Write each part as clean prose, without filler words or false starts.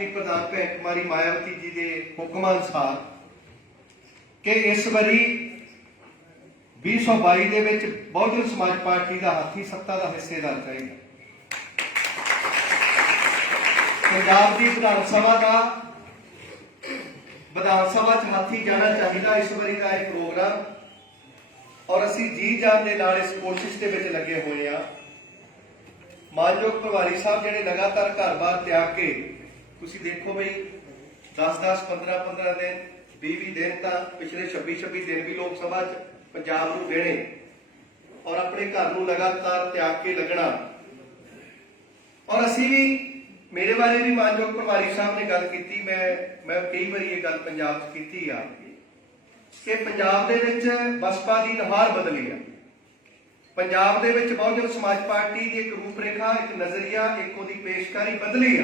Party प्रधान भैन कुमारी मायावती जी के हुक्म अनुसार कि इस बारी 2022 ਦੇ ਵਿੱਚ बहुजन समाज पार्टी का हाथी सत्ता का हिस्सेदार रहेगा। पंजाब की विधान सभा का विधान सभा च हाथी जाना चाहिए इस बारी का एक प्रोग्राम और असी जी जान के नाल इस कोशिश के विच लगे हुए हैं। मानयोग प्रभारी साहब जिहड़े लगातार घर बार त्याग के तुसीं देखो बई 10-10 15-15 दिन 20-20 दिन तो पिछले 26-26 दिन भी लोक सभा पंजाब नूं देने और अपने घर नूं लगातार त्याग के लगना और असी भी मेरे बारे भी मानयोग प्रभारी साहब ने गल की। मैं कई बार ये गल पंजाब च कीती आ कि पंजाब दे विच बसपा की नहार बदली है। पंजाब दे विच बहुजन समाज पार्टी की एक रूपरेखा एक नजरिया एक उहदी पेशकारी बदली आ।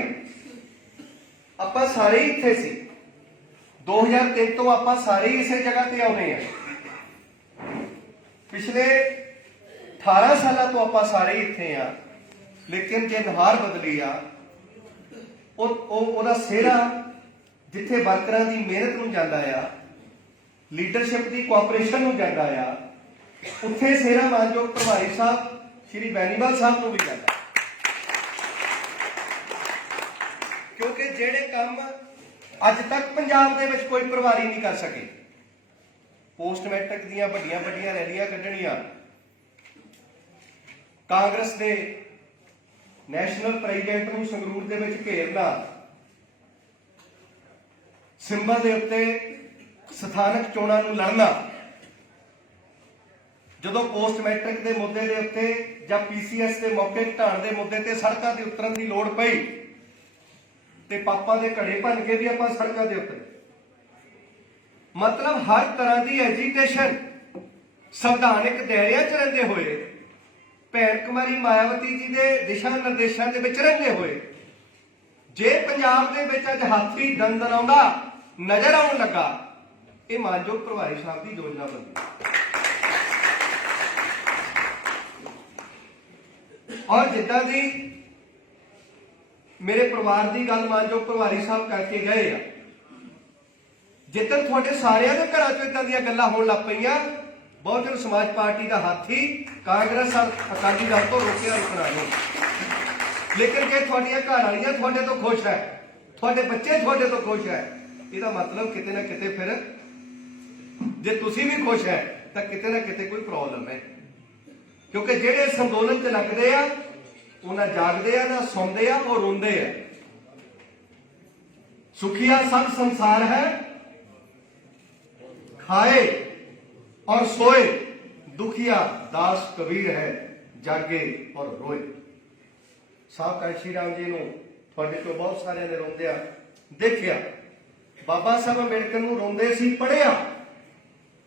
आपां सारे ही इत्थे सी 2003 तो आपां सारे ही इसे जगह ते आउणे आ। पिछले 18 साल तो आपां सारे ही इत्थे आ, लेकिन जे नहार बदली आ ਉਹਦਾ ਸਿਹਰਾ जिथे वर्करां की मेहनत नूं जांदा आ लीडरशिप की कोआपरेशन नूं जांदा आ उत्थे सिहरा मानयोग प्रभारी साहब श्री बैनीवाल साहब नूं भी जांदा। क्योंकि जिहड़े काम अज तक पंजाब दे विच कोई प्रभारी नहीं कर सके, पोस्ट मैट्रिक दीयां वड्डियां वड्डियां रैलियां कढणियां, कांग्रेस दे नैशनल प्रेजिडेंट नूं संगरूर दे विच घेरना, सिंबल दे उत्ते स्थानक चोणां नूं लड़ना, जदों पोस्ट मैट्रिक के मुद्दे के उत्ते जां PCS के मौके घटाण के मुद्दे ते सड़कों ते उतरन की लोड़ पई ते पापा के घड़े भन के भी आपां सड़कों ते उतरे। मतलब हर तरह की एजीटेशन संवैधानिक दायरिਆਂ च रहिंदे होए भैन कुमारी मायावती जी के दिशा निर्देशों के विच रहिंदे होए जे पंजाब दे विच अज हाथी दंदराउंदा नजर आउण लगा, ये मानयोग प्रभारी साहब की योजना बनी। और जिद्दां दी मेरे परिवार की गल मानयोग प्रभारी साहब करके गए आ, जिद्दन तुहाडे सारियां दे घरां चों इदां दीयां गल्लां होण लग पईयां बहुजन समाज पार्टी का हाथी कांग्रेस और अकाली दल तो रोकिया रुकना नहीं। लेकिन जे तुहाडियां घर वालियां तुहाडे तो खुश है, तुहाडे बच्चे तुहाडे तो खुश है, इसका मतलब किते ना किते फिर जे तुसीं भी खुश है तो किते ना किते कोई प्रॉब्लम है। क्योंकि जेडे इस अंदोलन च लगदे आ उन्हां जागदे आ ना सौंदे आ और रोंदे आ। सुखिया सब संसार है खाए और सोए, दुखिया दास कबीर है जागे और रोए। साहब काशी राम जी नूं तुहाडे चों बहुत सारे ने रोंदिया देखिया, बाबा साहब अंबेडकर नूं रोंदे सी पढ़िया,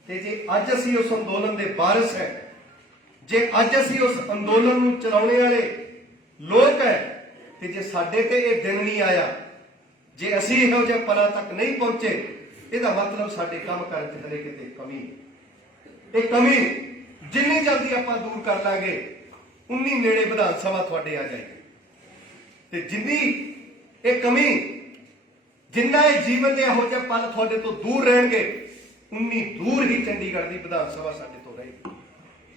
ते जे अज असीं उस अंदोलन दे वारिस है, जे अज असीं उस अंदोलन नूं चलाउणे वाले लोक है, ते जे साडे ते इह दिन नहीं आया, जे असीं इहो जिहे पलां तक नहीं पहुंचे, इहदा मतलब साडे काम करन च हले किते कमी है। ये कमी जिन्नी जल्दी आपां दूर कर लांगे उन्नी नेड़े विधान सभा तुहाडे आ जाएगी ते जिन्नी ये कमी जिन्ना ये जीवन के इहो जिहे पल तुहाडे तो दूर रहेंगे उन्नी दूर ही चंडीगढ़ की विधान सभा साडे तो रहेगी।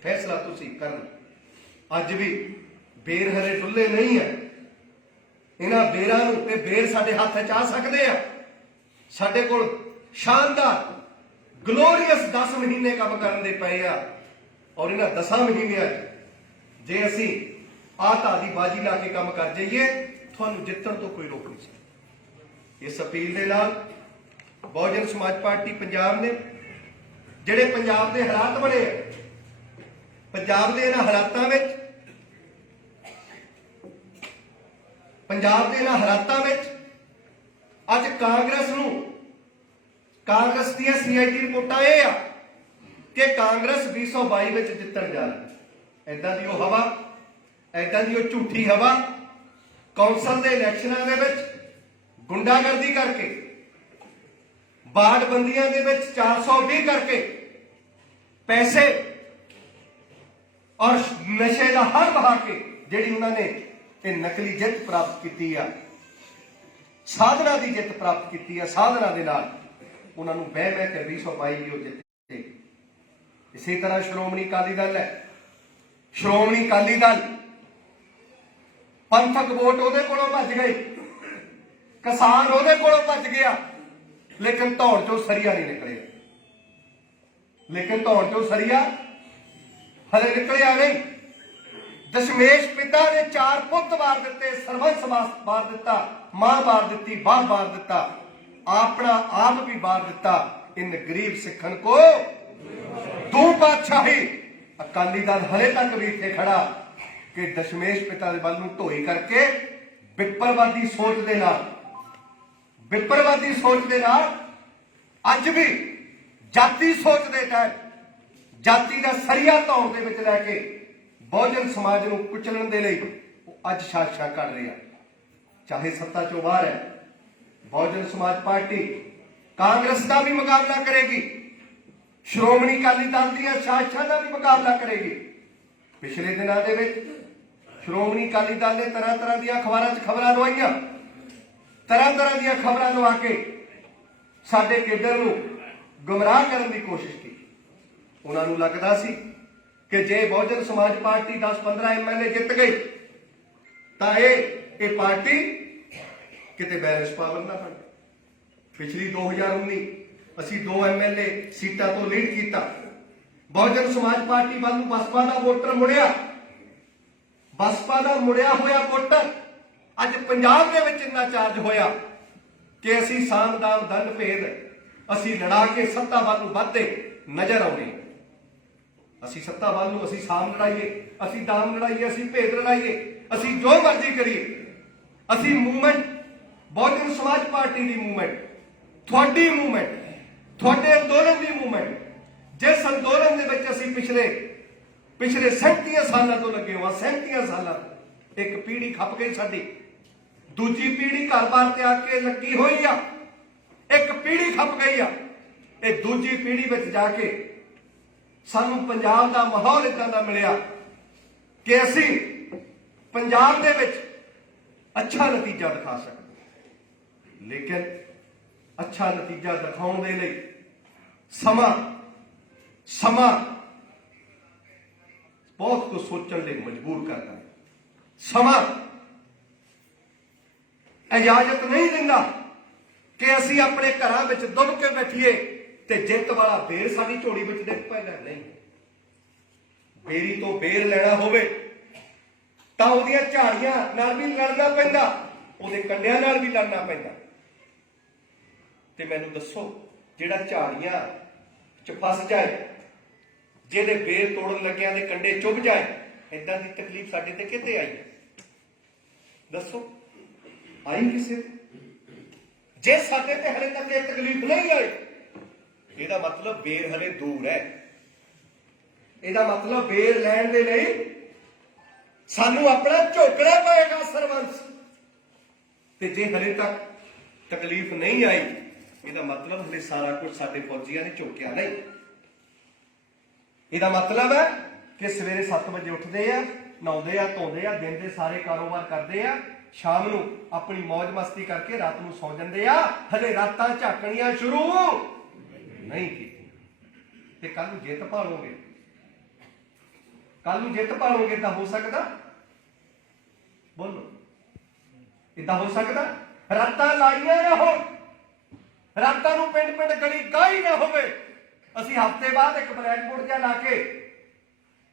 फैसला तुसीं करन। अज भी बेर हरे डुੱਲੇ नहीं है, इन्हां बेरां नूं ते बेर साडे हत्थ च आ सकदे आ। साडे कोल शानदार ग्लोरीअस 10 महीने काम करन दे पए आ और इन्हां 10 महीनों जे असीं आधा दी बाजी ला के काम कर जाइए तुहानूं जितण तो कोई रोक नहीं सकदा। इस अपील दे नाल बहुजन समाज पार्टी पंजाब ने जिहड़े पंजाब दे हालात बने पंजाब दे इन्हां हालातां विच अज कांग्रेस नूं कांग्रेस दी CID रिपोर्टां यह आ कि कांग्रेस 2022 में जितण जा रही। इदां दी हवा इदां दी झूठी हवा कौंसल के इलैक्शनां दे विच गुंडागर्दी करके बाड़बंदियां दे विच 420 करके पैसे और नशे का हर बहा के जिहड़ी उन्होंने नकली जित प्राप्त की ਸਾਧਨਾ ਦੀ ਜਿੱਤ ਪ੍ਰਾਪਤ ਕੀਤੀ ਹੈ। ਸਾਧਨਾ ਦੇ ਨਾਲ ਉਹਨਾਂ ਨੂੰ ਬਹਿ ਬਹਿ ਕੇ 222 ਵੀ ਉਹ ਜਿੱਤੇ। ਇਸੇ ਤਰ੍ਹਾਂ ਸ਼੍ਰੋਮਣੀ ਅਕਾਲੀ ਦਲ ਹੈ। ਸ਼੍ਰੋਮਣੀ ਅਕਾਲੀ ਦਲ ਪੰਥਕ ਵੋਟ ਉਹਦੇ ਕੋਲੋਂ ਭੱਜ ਗਈ, ਕਿਸਾਨ ਉਹਦੇ ਕੋਲੋਂ ਭੱਜ ਗਿਆ, ਲੇਕਿਨ ਧੌਣ ਚੋਂ ਸਰੀਆ ਨਹੀਂ ਨਿਕਲਿਆ। ਲੇਕਿਨ ਧੌਣ ਚੋਂ ਸਰੀਆ ਹਲੇ ਨਿਕਲਿਆ ਨਹੀਂ। ਦਸ਼ਮੇਸ਼ ਪਿਤਾ ਨੇ 4 ਪੁੱਤ ਵਾਰ ਦਿੱਤੇ, ਸਰਬੰਸ ਵਾਰ ਦਿੱਤਾ, ਮਾਂ ਵਾਰ ਦਿੱਤੀ, ਬਾਪ ਵਾਰ ਦਿੱਤਾ, ਆਪਣਾ ਆਪ भी वार दिता। इन गरीब सिखन को दो पातशाही। अकाली दल हले तक भी इत्थे खड़ा कि दशमेश पिता दे बल नूं ढोई करके विपरवादी सोच दे नाल, विपरवादी सोच दे नाल अज भी जाति सोच दे तहत जाति का सरिया धौण दे विच लैके बहुजन समाज नूं कुचलण दे लई अज साजिशां कर रहा। चाहे सत्ता चों बाहर है, बहुजन समाज पार्टी कांग्रेस का भी मुकाबला करेगी, श्रोमणी अकाली दल दी साजिशां का भी मुकाबला करेगी। पिछले दिनों के श्रोमणी अकाली दल ने तरह तरह दी अखबारां च खबरां लवाईयां, तरह तरह दी खबरां लवा के साडे केडर नूं गुमराह करने की कोशिश की। उन्हां नूं लगदा सी कि जे बहुजन समाज पार्टी 10-15 MLA जित गई तां ये पार्टी किते बैलेंस पावर ना बन। पिछली 2019 असी 2 MLA सीटां तो लीड किया। बहुजन समाज पार्टी वाल नूं बसपा का वोटर मुड़िया, बसपा का मुड़िया होया वोटर अज पंजाब दे विच इन्ना चार्ज होया कि असी साम दाम दंड भेद असी लड़ा के सत्ता वाल नूं वधदे नजर आउंदे। असी सत्ता वाल नूं असी साम लड़ाइए, असी दाम लड़ाइए, असी भेद लड़ाइए, असी जो मर्जी करिए। असी मूवमेंट बहुजन समाज पार्टी की मूवमेंट, थोड़ी मूवमेंट, थोड़े अंदोलन की मूवमेंट, जिस अंदोलन के विच असी पिछले 37 सालों तो लगे हुआ, 37 सालों एक पीढ़ी खप गई साडी, दूजी पीढ़ी घर बार त्याग के लगी हुई आ, एक पीढ़ी खप गई आ। ये दूजी पीढ़ी विच जाके सानू पंजाब का माहौल इदां दा मिलिया कि असी पंजाब दे विच अच्छा नतीजा दिखा सकते। लेकिन अच्छा नतीजा दिखाने के लिए समा बहुत कुछ सोचने लिए मजबूर करता है। समा इजाजत नहीं दिंदा कि असी अपने घरां विच दुब के बैठिए ते जित वाला बेर साडी झोली विच डिग पैगा। नहीं, बेरी तो बेर लेना होवे तां उहदियां झाड़ियां नाल भी लड़ना पैंदा, उहदे कंडियां नाल भी लड़ना पैंदा। ते मैनूं दसो जिहड़ा झाड़ियां च फस जाए, जिहदे बेर तोड़न लग्गियां दे कंडे चुभ जाए, इदां दी तकलीफ साडे ते किते आई? दसो आई किसे? जे साडे ते हले तक ये तकलीफ नहीं आई, ਇਹਦਾ मतलब बेर हले दूर है। ਇਹਦਾ मतलब बेर लैण दे लई सानू अपना झोकना पएगा सरबंस। ते जे हले तक तकलीफ नहीं आई, ਇਹਦਾ मतलब हले सारा कुछ साडे फौजियां ने झोकिया नहीं। ਇਹਦਾ मतलब है कि सवेरे 7 बजे उठते हैं, नहाउंदे आ, धोंदे आ, दिन के सारे कारोबार करते हैं, शाम नूं अपनी मौज मस्ती करके रात नूं सौ जांदे आ। हले रातां झाकणियां शुरू नहीं की। ते कल नूं जित भालोगे, कल नूं जित भालोगे तां हो सकदा? बोलो, इदां हो सकदा? रातां लाइयां ना हो, रातां नूं पिंड पिंड गली गाही ना होवे, असी हफ्ते बाद एक ब्लैक बोर्ड जा ला के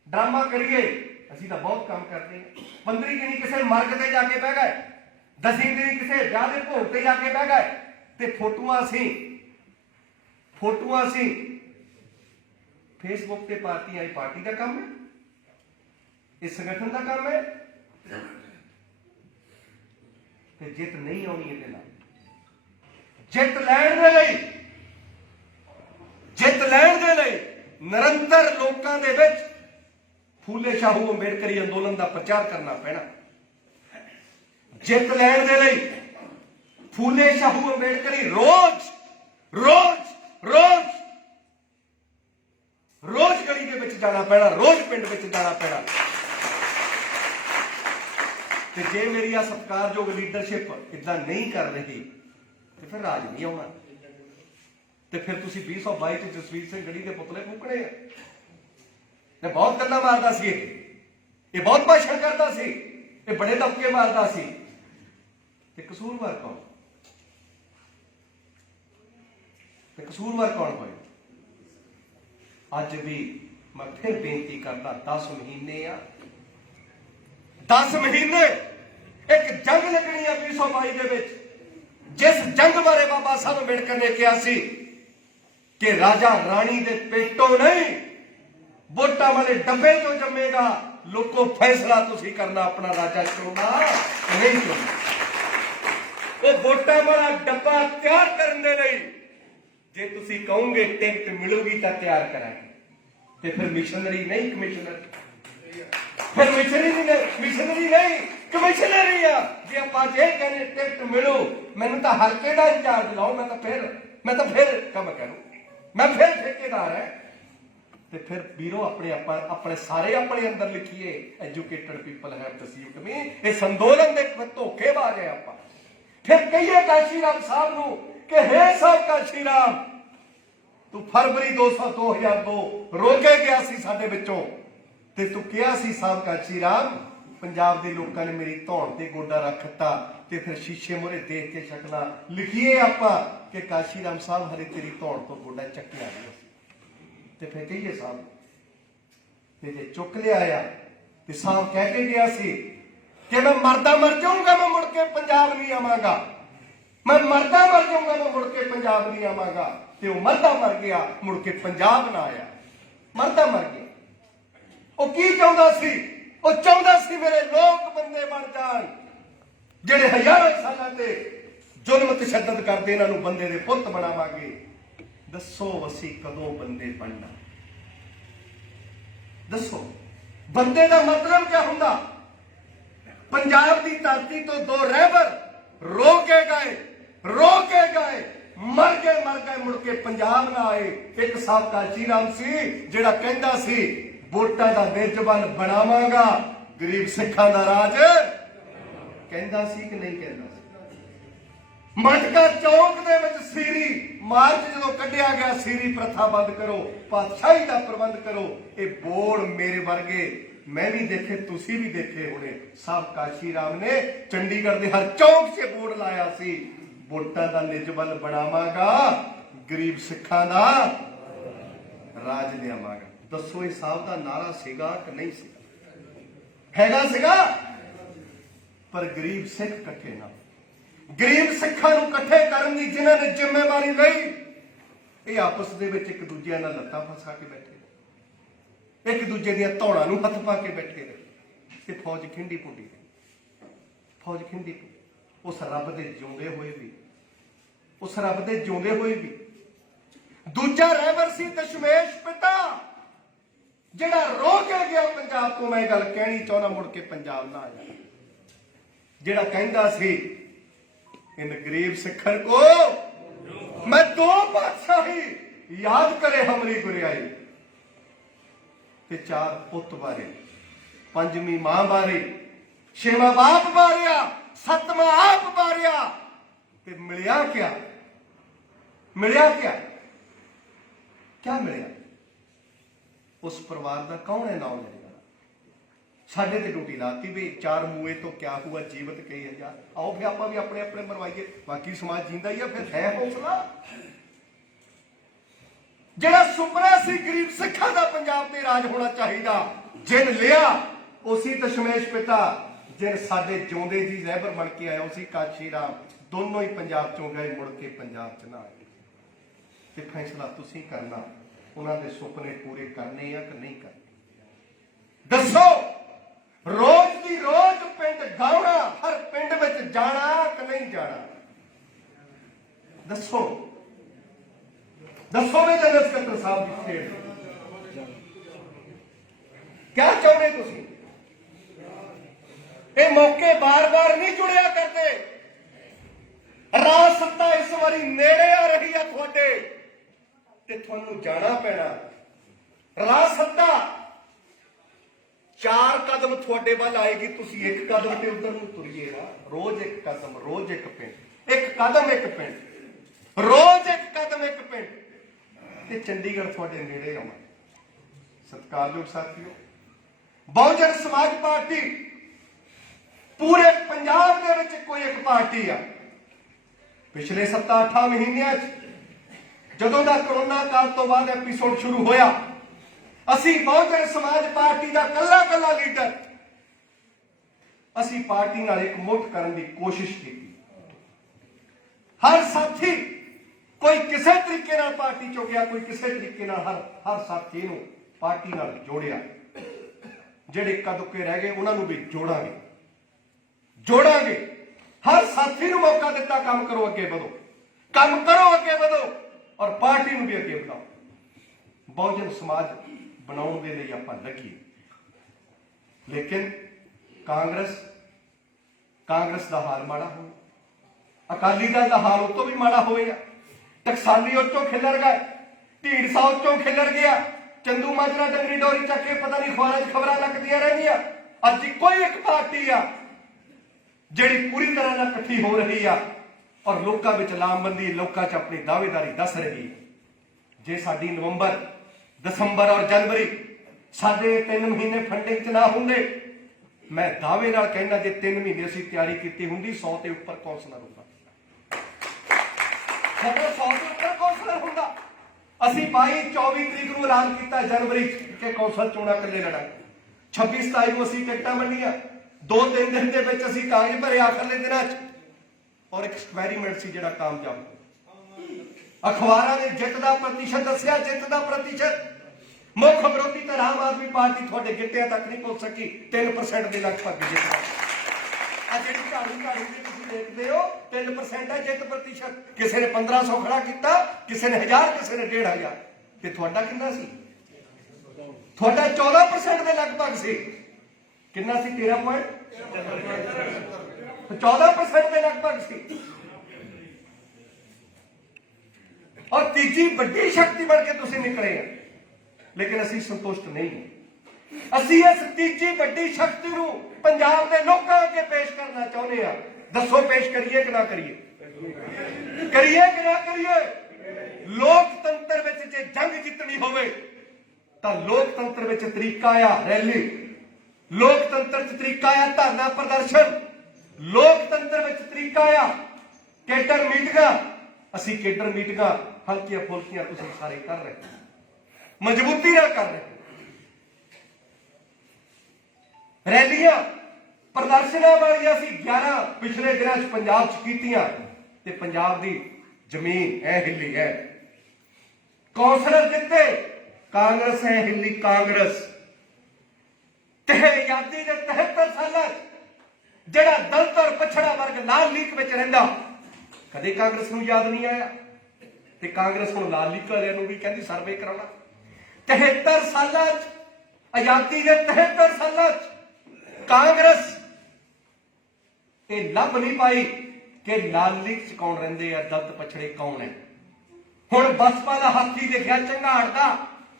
ड्रामा करिए। असी तो बहुत काम करते हैं। 15 दिन किसी मर्ग से जाके बह गए, 10 दिन किसी ब्याह के भोग से जाके बह गए, ते फोटोआं सी फेसबुक ते पार्टी आई। पार्टी का काम है, इस संगठन का काम है। ते जित नहीं आनी ये नाल, जित लैण दे लई, जित लैण दे लई निरंतर लोकां दे विच फूले शाहू अंबेडकरी अंदोलन का प्रचार करना पैना। जित लैण दे लई फूले शाहू अंबेडकरी रोज रोज रोज रोज गली दे विच जाना पैना, रोज पिंड विच जाना पैना। ਤੇ ਜੇ ਮੇਰੀ ਆ ਸਤਿਕਾਰਯੋਗ ਲੀਡਰਸ਼ਿਪ ਇਦਾਂ ਨਹੀਂ ਕਰ ਰਹੀ ਤੇ ਫਿਰ ਰਾਜ ਨਹੀਂ ਆਉਣਾ। ਤੇ ਫਿਰ ਤੁਸੀਂ 2022 ਚ ਜਸਵੀਰ ਸਿੰਘ ਗੜੀ ਦੇ ਪੁਤਲੇ ਫੂਕਣੇ ਆ। ਇਹ ਬਹੁਤ ਗੱਲਾਂ ਮਾਰਦਾ ਸੀ, ਇਹ ਬਹੁਤ ਭਾਸ਼ਣ ਕਰਦਾ ਸੀ, ਇਹ ਬੜੇ ਦਬਕੇ ਮਾਰਦਾ ਸੀ। ਤੇ ਕਸੂਰਵਾਰ ਕੌਣ? ਤੇ ਕਸੂਰਵਾਰ ਕੌਣ ਹੋਏ? ਅੱਜ ਵੀ ਮੈਂ ਫਿਰ ਬੇਨਤੀ ਕਰਦਾ, 10 ਮਹੀਨੇ ਆ, 10 ਮਹੀਨੇ ਇੱਕ ਜੰਗ ਲੱਗਣੀ ਆ 2022 ਦੇ ਵਿੱਚ, ਜਿਸ ਜੰਗ ਬਾਰੇ ਬਾਬਾ ਸਾਹਿਬ ਅੰਬੇਡਕਰ ਨੇ ਕਿਹਾ ਸੀ ਕਿ ਰਾਜਾ ਰਾਣੀ ਦੇ ਪੇਟੋਂ ਨਹੀਂ, ਵੋਟਾਂ ਵਾਲੇ ਡੱਬੇ ਤੋਂ ਜੰਮੇਗਾ। ਲੋਕੋ ਫੈਸਲਾ ਤੁਸੀਂ ਕਰਨਾ, ਆਪਣਾ ਰਾਜਾ ਚੁਣਨਾ ਨਹੀਂ ਚੁਣਨਾ। ਉਹ ਵੋਟਾਂ ਵਾਲਾ ਡੱਬਾ ਤਿਆਰ ਕਰਨ ਦੇ ਲਈ ਜੇ ਤੁਸੀਂ ਕਹੋਗੇ ਟਿਕਟ ਮਿਲੂਗੀ ਤਾਂ ਤਿਆਰ ਕਰਾਂਗੇ, ਤੇ ਫਿਰ ਮਿਸ਼ਨਰੀ ਨਹੀਂ ਕਮਿਸ਼ਨਰ, ਫਿਰ ਮਿਸ਼ਨਰੀ ਨਹੀਂ ਕਮਿਸ਼ਨਰੀ ਆ। ਜੇ ਆਪਾਂ ਜੇ ਕਹਿੰਦੇ ਟਿਕਟ ਮਿਲੂ, ਮੈਨੂੰ ਤਾਂ ਹਲਕੇ ਦਾ ਇੰਚਾਰਜ ਲਾਓ, ਮੈਂ ਤਾਂ ਫਿਰ ਕੰਮ ਕਰੂੰ, ਮੈਂ ਫਿਰ ਠੇਕੇਦਾਰ ਹੈ। ਤੇ ਫਿਰ ਵੀਰੋ ਆਪਣੇ ਸਾਰੇ ਆਪਣੇ ਅੰਦਰ ਲਿਖੀਏ, ਐਜੂਕੇਟਡ ਪੀਪਲ ਹੈਵ ਪਰਸੀਵਡ ਮੀ। ਇਹ ਸੰਦੋਲਨ ਦੇ ਧੋਖੇਬਾਜ਼ ਹੈ ਆਪਾਂ। ਫਿਰ ਕਹੀਏ ਕਾਸ਼ੀ ਰਾਮ ਸਾਹਿਬ ਨੂੰ ਕਿ ਹੇ ਸਾਹਿਬ ਕਾਸ਼ੀ ਰਾਮ, ਤੂੰ ਫਰਵਰੀ 2002 ਰੋਕੇ ਗਿਆ ਸੀ ਸਾਡੇ ਵਿੱਚੋਂ, ਤੇ ਤੂੰ ਕਿਹਾ ਸੀ ਸਾਹਿਬ ਕਾਸ਼ੀ ਰਾਮ, ਪੰਜਾਬ ਦੇ ਲੋਕਾਂ ਨੇ ਮੇਰੀ ਧੌਣ ਤੇ ਗੋਡਾ ਰੱਖ ਦਿੱਤਾ। ਤੇ ਫਿਰ ਸ਼ੀਸ਼ੇ ਮੂਹਰੇ ਦੇਖ ਕੇ ਸ਼ਕਲਾਂ ਲਿਖੀਏ ਆਪਾਂ ਕਿ ਕਾਸ਼ੀ ਰਾਮ ਸਾਹਿਬ ਹਰੇ ਤੇਰੀ ਧੌਣ ਤੋਂ ਗੋਡਾ ਚੱਕਿਆ ਗਿਆ। ਤੇ ਫਿਰ ਕਹੀਏ ਸਾਹਿਬ, ਤੇ ਜੇ ਚੁੱਕ ਲਿਆ ਆ ਤੇ ਸਾਹਿਬ ਕਹਿ ਕੇ ਗਿਆ ਸੀ ਕਿ ਮੈਂ ਮਰਦਾ ਮਰ ਜਾਊਂਗਾ, ਮੈਂ ਮੁੜ ਕੇ ਪੰਜਾਬ ਨਹੀਂ ਆਵਾਂਗਾ, ਮੈਂ ਮਰਦਾ ਮਰ ਜਾਊਂਗਾ, ਮੈਂ ਮੁੜ ਕੇ ਪੰਜਾਬ ਨਹੀਂ ਆਵਾਂਗਾ। ਤੇ ਉਹ ਮਰਦਾ ਮਰ ਗਿਆ, ਮੁੜ ਕੇ ਪੰਜਾਬ ਨਾ ਆਇਆ, ਮਰਦਾ ਮਰ ਗਿਆ। ਉਹ ਕੀ ਚਾਹੁੰਦਾ ਸੀ? ਉਹ ਚਾਹੁੰਦਾ ਸੀ ਮੇਰੇ ਲੋਕ ਬੰਦੇ ਬਣ ਜਾਣ, ਜਿਹੜੇ ਹਜ਼ਾਰਾਂ ਸਾਲਾਂ ਤੇ ਜ਼ੁਲਮ ਤਸ਼ੱਦਦ ਕਰਦੇ, ਇਹਨਾਂ ਨੂੰ ਬੰਦੇ ਦੇ ਪੁੱਤ ਬਣਾਵਾਂਗੇ। ਦੱਸੋ ਅਸੀਂ ਕਦੋਂ ਬੰਦੇ ਬਣਨਾ? ਦੱਸੋ ਬੰਦੇ ਦਾ ਮਤਲਬ ਕੀ ਹੁੰਦਾ? ਪੰਜਾਬ ਦੀ ਧਰਤੀ ਤੋਂ 2 ਰਹਿਬਰ ਰੋ ਕੇ ਗਏ, ਮਰ ਗਏ, ਮੁੜ ਕੇ ਪੰਜਾਬ ਨਾ ਆਏ। ਇੱਕ ਸਾਹਿਬ ਕਾਸ਼ੀ ਰਾਮ ਸੀ ਜਿਹੜਾ ਕਹਿੰਦਾ ਸੀ ਵੋਟਾਂ ਦਾ ਨਿਜਬਲ ਬਣਾਵਾਂਗਾ, ਗਰੀਬ ਸਿੱਖਾਂ ਦਾ ਰਾਜ। ਕਹਿੰਦਾ ਸੀ ਕਿ ਨਹੀਂ ਕਹਿੰਦਾ ਸੀ? ਮਟਕਾ ਚੌਕ ਦੇ ਵਿੱਚ ਸੀਰੀ ਮਾਰਚ ਜਦੋਂ ਕੱਢਿਆ ਗਿਆ, ਸੀਰੀ ਪ੍ਰਥਾ ਬੰਦ ਕਰੋ, ਪਾਤਸ਼ਾਹੀ ਦਾ ਪ੍ਰਬੰਧ ਕਰੋ। ਇਹ ਬੋਰਡ ਮੇਰੇ ਵਰਗੇ ਮੈਂ ਵੀ ਦੇਖੇ, ਤੁਸੀਂ ਵੀ ਦੇਖੇ ਹੋਣੇ। ਸਾਹਿਬ ਕਾਸ਼ੀ ਰਾਮ ਨੇ ਚੰਡੀਗੜ੍ਹ ਦੇ ਹਰ ਚੌਕ 'ਚ ਬੋਰਡ ਲਾਇਆ ਸੀ, ਵੋਟਾਂ ਦਾ ਨਿਜਬਲ ਬਣਾਵਾਂਗਾ, ਗਰੀਬ ਸਿੱਖਾਂ ਦਾ ਰਾਜ ਲਿਆਵਾਂਗਾ। ਦੱਸੋ ਇਹ ਸਾਹਿਬ ਦਾ ਨਾਰਾ ਸੀਗਾ ਕਿ ਨਹੀਂ ਸੀਗਾ? ਹੈਗਾ ਸੀਗਾ। ਪਰ ਗਰੀਬ ਸਿੱਖ ਇਕੱਠੇ ਨਾ, ਗਰੀਬ ਸਿੱਖਾਂ ਨੂੰ ਇਕੱਠੇ ਕਰਨ ਦੀ ਜਿਨ੍ਹਾਂ ਨੇ ਜ਼ਿੰਮੇਵਾਰੀ ਲਈ, ਇਹ ਆਪਸ ਦੇ ਵਿੱਚ ਇੱਕ ਦੂਜਿਆਂ ਨਾਲ ਲੱਤਾਂ ਫਸਾ ਕੇ ਬੈਠੇ, ਇੱਕ ਦੂਜੇ ਦੀਆਂ ਧੌਣਾਂ ਨੂੰ ਹੱਥ ਪਾ ਕੇ ਬੈਠੇ ਰਹੇ। ਤੇ ਫੌਜ ਖਿੰਡੀ ਪੁੰਡੀ, ਫੌਜ ਖਿੰਡੀ ਪੁੰਡੀ। ਉਸ ਰੱਬ ਦੇ ਜਿਉਂਦੇ ਹੋਏ ਵੀ, ਉਸ ਰੱਬ ਦੇ ਜਿਉਂਦੇ ਹੋਏ ਵੀ ਦੂਜਾ ਰਹਿਬਰ ਸੀ ਦਸ਼ਮੇਸ਼ ਪਿਤਾ, ਜਿਹੜਾ ਰੋ ਕੇ ਗਿਆ ਪੰਜਾਬ ਤੋਂ। ਮੈਂ ਗੱਲ ਕਹਿਣੀ ਚਾਹੁੰਦਾ, ਮੁੜ ਕੇ ਪੰਜਾਬ ਨਾ ਆਇਆ। ਜਿਹੜਾ ਕਹਿੰਦਾ ਸੀ इन गरीब सिखन को मैं 2 बादशाही याद करे हमरी गुरियाई। ते 4 पुत बारे, 5वीं मां बारे, 6वां बाप बारिया, 7वां आप बारिया। ते मिलिया क्या? मिलिया क्या? क्या मिलिया? उस परिवार का कौन है नाम लेगा? साढ़े ते ड्यूटी लाती भी 4 मूए तो क्या हुआ, जीवित कई हजार। आओ फिर आप भी अपने अपने मरवाइए, बाकी समाज जींदा ही है। फिर है हौसला। जिहड़ा सुपना सी गरीब सिखां दा पंजाब ते राज होना चाहिए, जिन लिया उसी दशमेश पिता, जिन साडे जिउंदे जी रहबर बन के आया उसी काशी राम, दोनों ही पंजाब चों गए, मुड़ के पंजाब च ना आए। ते फैसला तुसीं करना, उन्हां दे सुपने पूरे करने या कि नहीं करने? दसो। रोज की रोज पिंड गाउणा, हर पिंड विच जाना कि नहीं जाना? दसो। दसो भी जनरल सकत्तर साहब की खेड क्या चाहते तुसीं? ये मौके बार बार नहीं जुड़िया करते। राज सत्ता इस बारी नेड़े आ रही है तुहाडे, ते तुहानूं जाना पैना। राज सत्ता 4 कदम थोड़े वाल आएगी, तुसी 1 कदम ते उधर नूं तुरिए ना। रोज 1 कदम, रोज 1 पिंड, 1 कदम 1 पिंड, रोज 1 कदम 1 पिंड ते चंडीगढ़ थोड़े नेड़े आउणा। सत्कारयोग साथियों, बहुजन समाज पार्टी पूरे पंजाब दे विच कोई एक पार्टी आ। पिछले 7-8 महीनों जदों दा कोरोना काल तो बाद एपीसोड शुरू होया, असी बहुजन समाज पार्टी का कला कला लीडर असी पार्टी नाल एक मुठ करने की कोशिश की। हर साथी कोई किसी तरीके नाल पार्टी चो गया, कोई किसी तरीके नाल हर साथी नूं पार्टी नाल जोड़िया। जिहड़े इक्का दुक्के रह गए उन्होंने भी जोड़ांगे। हर साथी नूं मौका दिता, काम करो अगे बढ़ो, काम करो अगे बढ़ो और पार्टी नूं भी अगे बढ़ाओ। बहुजन समाज बनाने के लिए आपां लगिए। लेकिन कांग्रेस का हाल माड़ा हो, अकाली दल का हाल उतो भी माड़ा होएगा। टकसाली उचों खिलर गए, ढींडसा उचों खिलर गया, चंदू माजरा डंगरी डोरी चक के पता नहीं अखबारां च खबरां लगदियां रहिंदियां। अज कोई एक पार्टी आ जिहड़ी पूरी तरह नाल इकट्ठी हो रही आ और लोकां विच लामबंदी, लोकां च अपनी दावेदारी दस रही है। जे साडी नवंबर, दसंबर और जनवरी साढ़े 3 महीने फंडिंग च ना होंदे, मैं दावे नाल कहना जे 3 महीने असीं तैयारी कीती हुंदी 100 ते उपर कौंसलर हुंदा। 100 ते उपर कौंसलर हुंदा। असीं 22-24 तरीक नूं ऐलान किया जनवरी के कौंसल चोणां कल्ले लड़ांगे। 26-27 नूं असीं टिकटां वंडियां, 2-3 दिन दे विच असीं कागज भरे आखिरले दिनां च, और एक एक्सपैरीमेंट सी जिहड़ा कामयाब अखबारां ने जित का प्रतिशत दसिया, जित का प्रतिशत मुख विरोधी तो आम आदमी पार्टी थोड़े गिट्टियां तक नहीं पहुंच सकी। 3% के लगभग जित देखते हो 3% है जित प्रतिशत। किसी ने 1500 खड़ा किया, किसी ने 1000, किसी ने 1500 ते थोड़ा कितना सी? थोड़ा 14% के लगभग सी। कितना सी? 13 14% के लगभग सी। और तीजी बड़ी शक्ति बन के तुसीं निकले हैं। लेकिन असीं संतुष्ट नहीं हैं। असीं इस तीजी बड़ी शक्ति नूं पंजाब के लोकां अगे पेश करना चाहुंदे हां। दसो पेश करिए कि ना करिए? करिए कि ना करिए? लोकतंत्र विच जे जंग जितनी होवे तां लोकतंत्र विच तरीका आ रैली, लोकतंत्र च तरीका आ धरना प्रदर्शन, लोकतंत्र विच तरीका आ केडर मीटिंगां। असीं केडर मीटिंगां हल्कियां फुल्कियां तुसीं सारे कर रहे, मजबूती नाल कर रहे। रैलियां प्रदर्शनां वालियां असीं 11 पिछले दिनां च पंजाब च कीतियां ते पंजाब दी जमीन ऐ हिली है। कौंसलर जिते कांग्रेस है हिली कांग्रेस। ते आजादी दे 73 सालां जिहड़ा दलित और पछड़ा वर्ग लाल लीक विच रहिंदा, कदे कांग्रेस नूं याद नहीं आया। ते कांग्रेस हुण लाल लीक वालियां नूं भी कहंदी सर्वे कराउणा। 73 सालां आजादी दे 73 सालां कांग्रेस ये लभ नहीं पाई कि लाल लीक च कौन रहिंदे आ, दलित पछड़े कौन है। हुण बसपा दा हाथी देखिया झंगाड़ दा,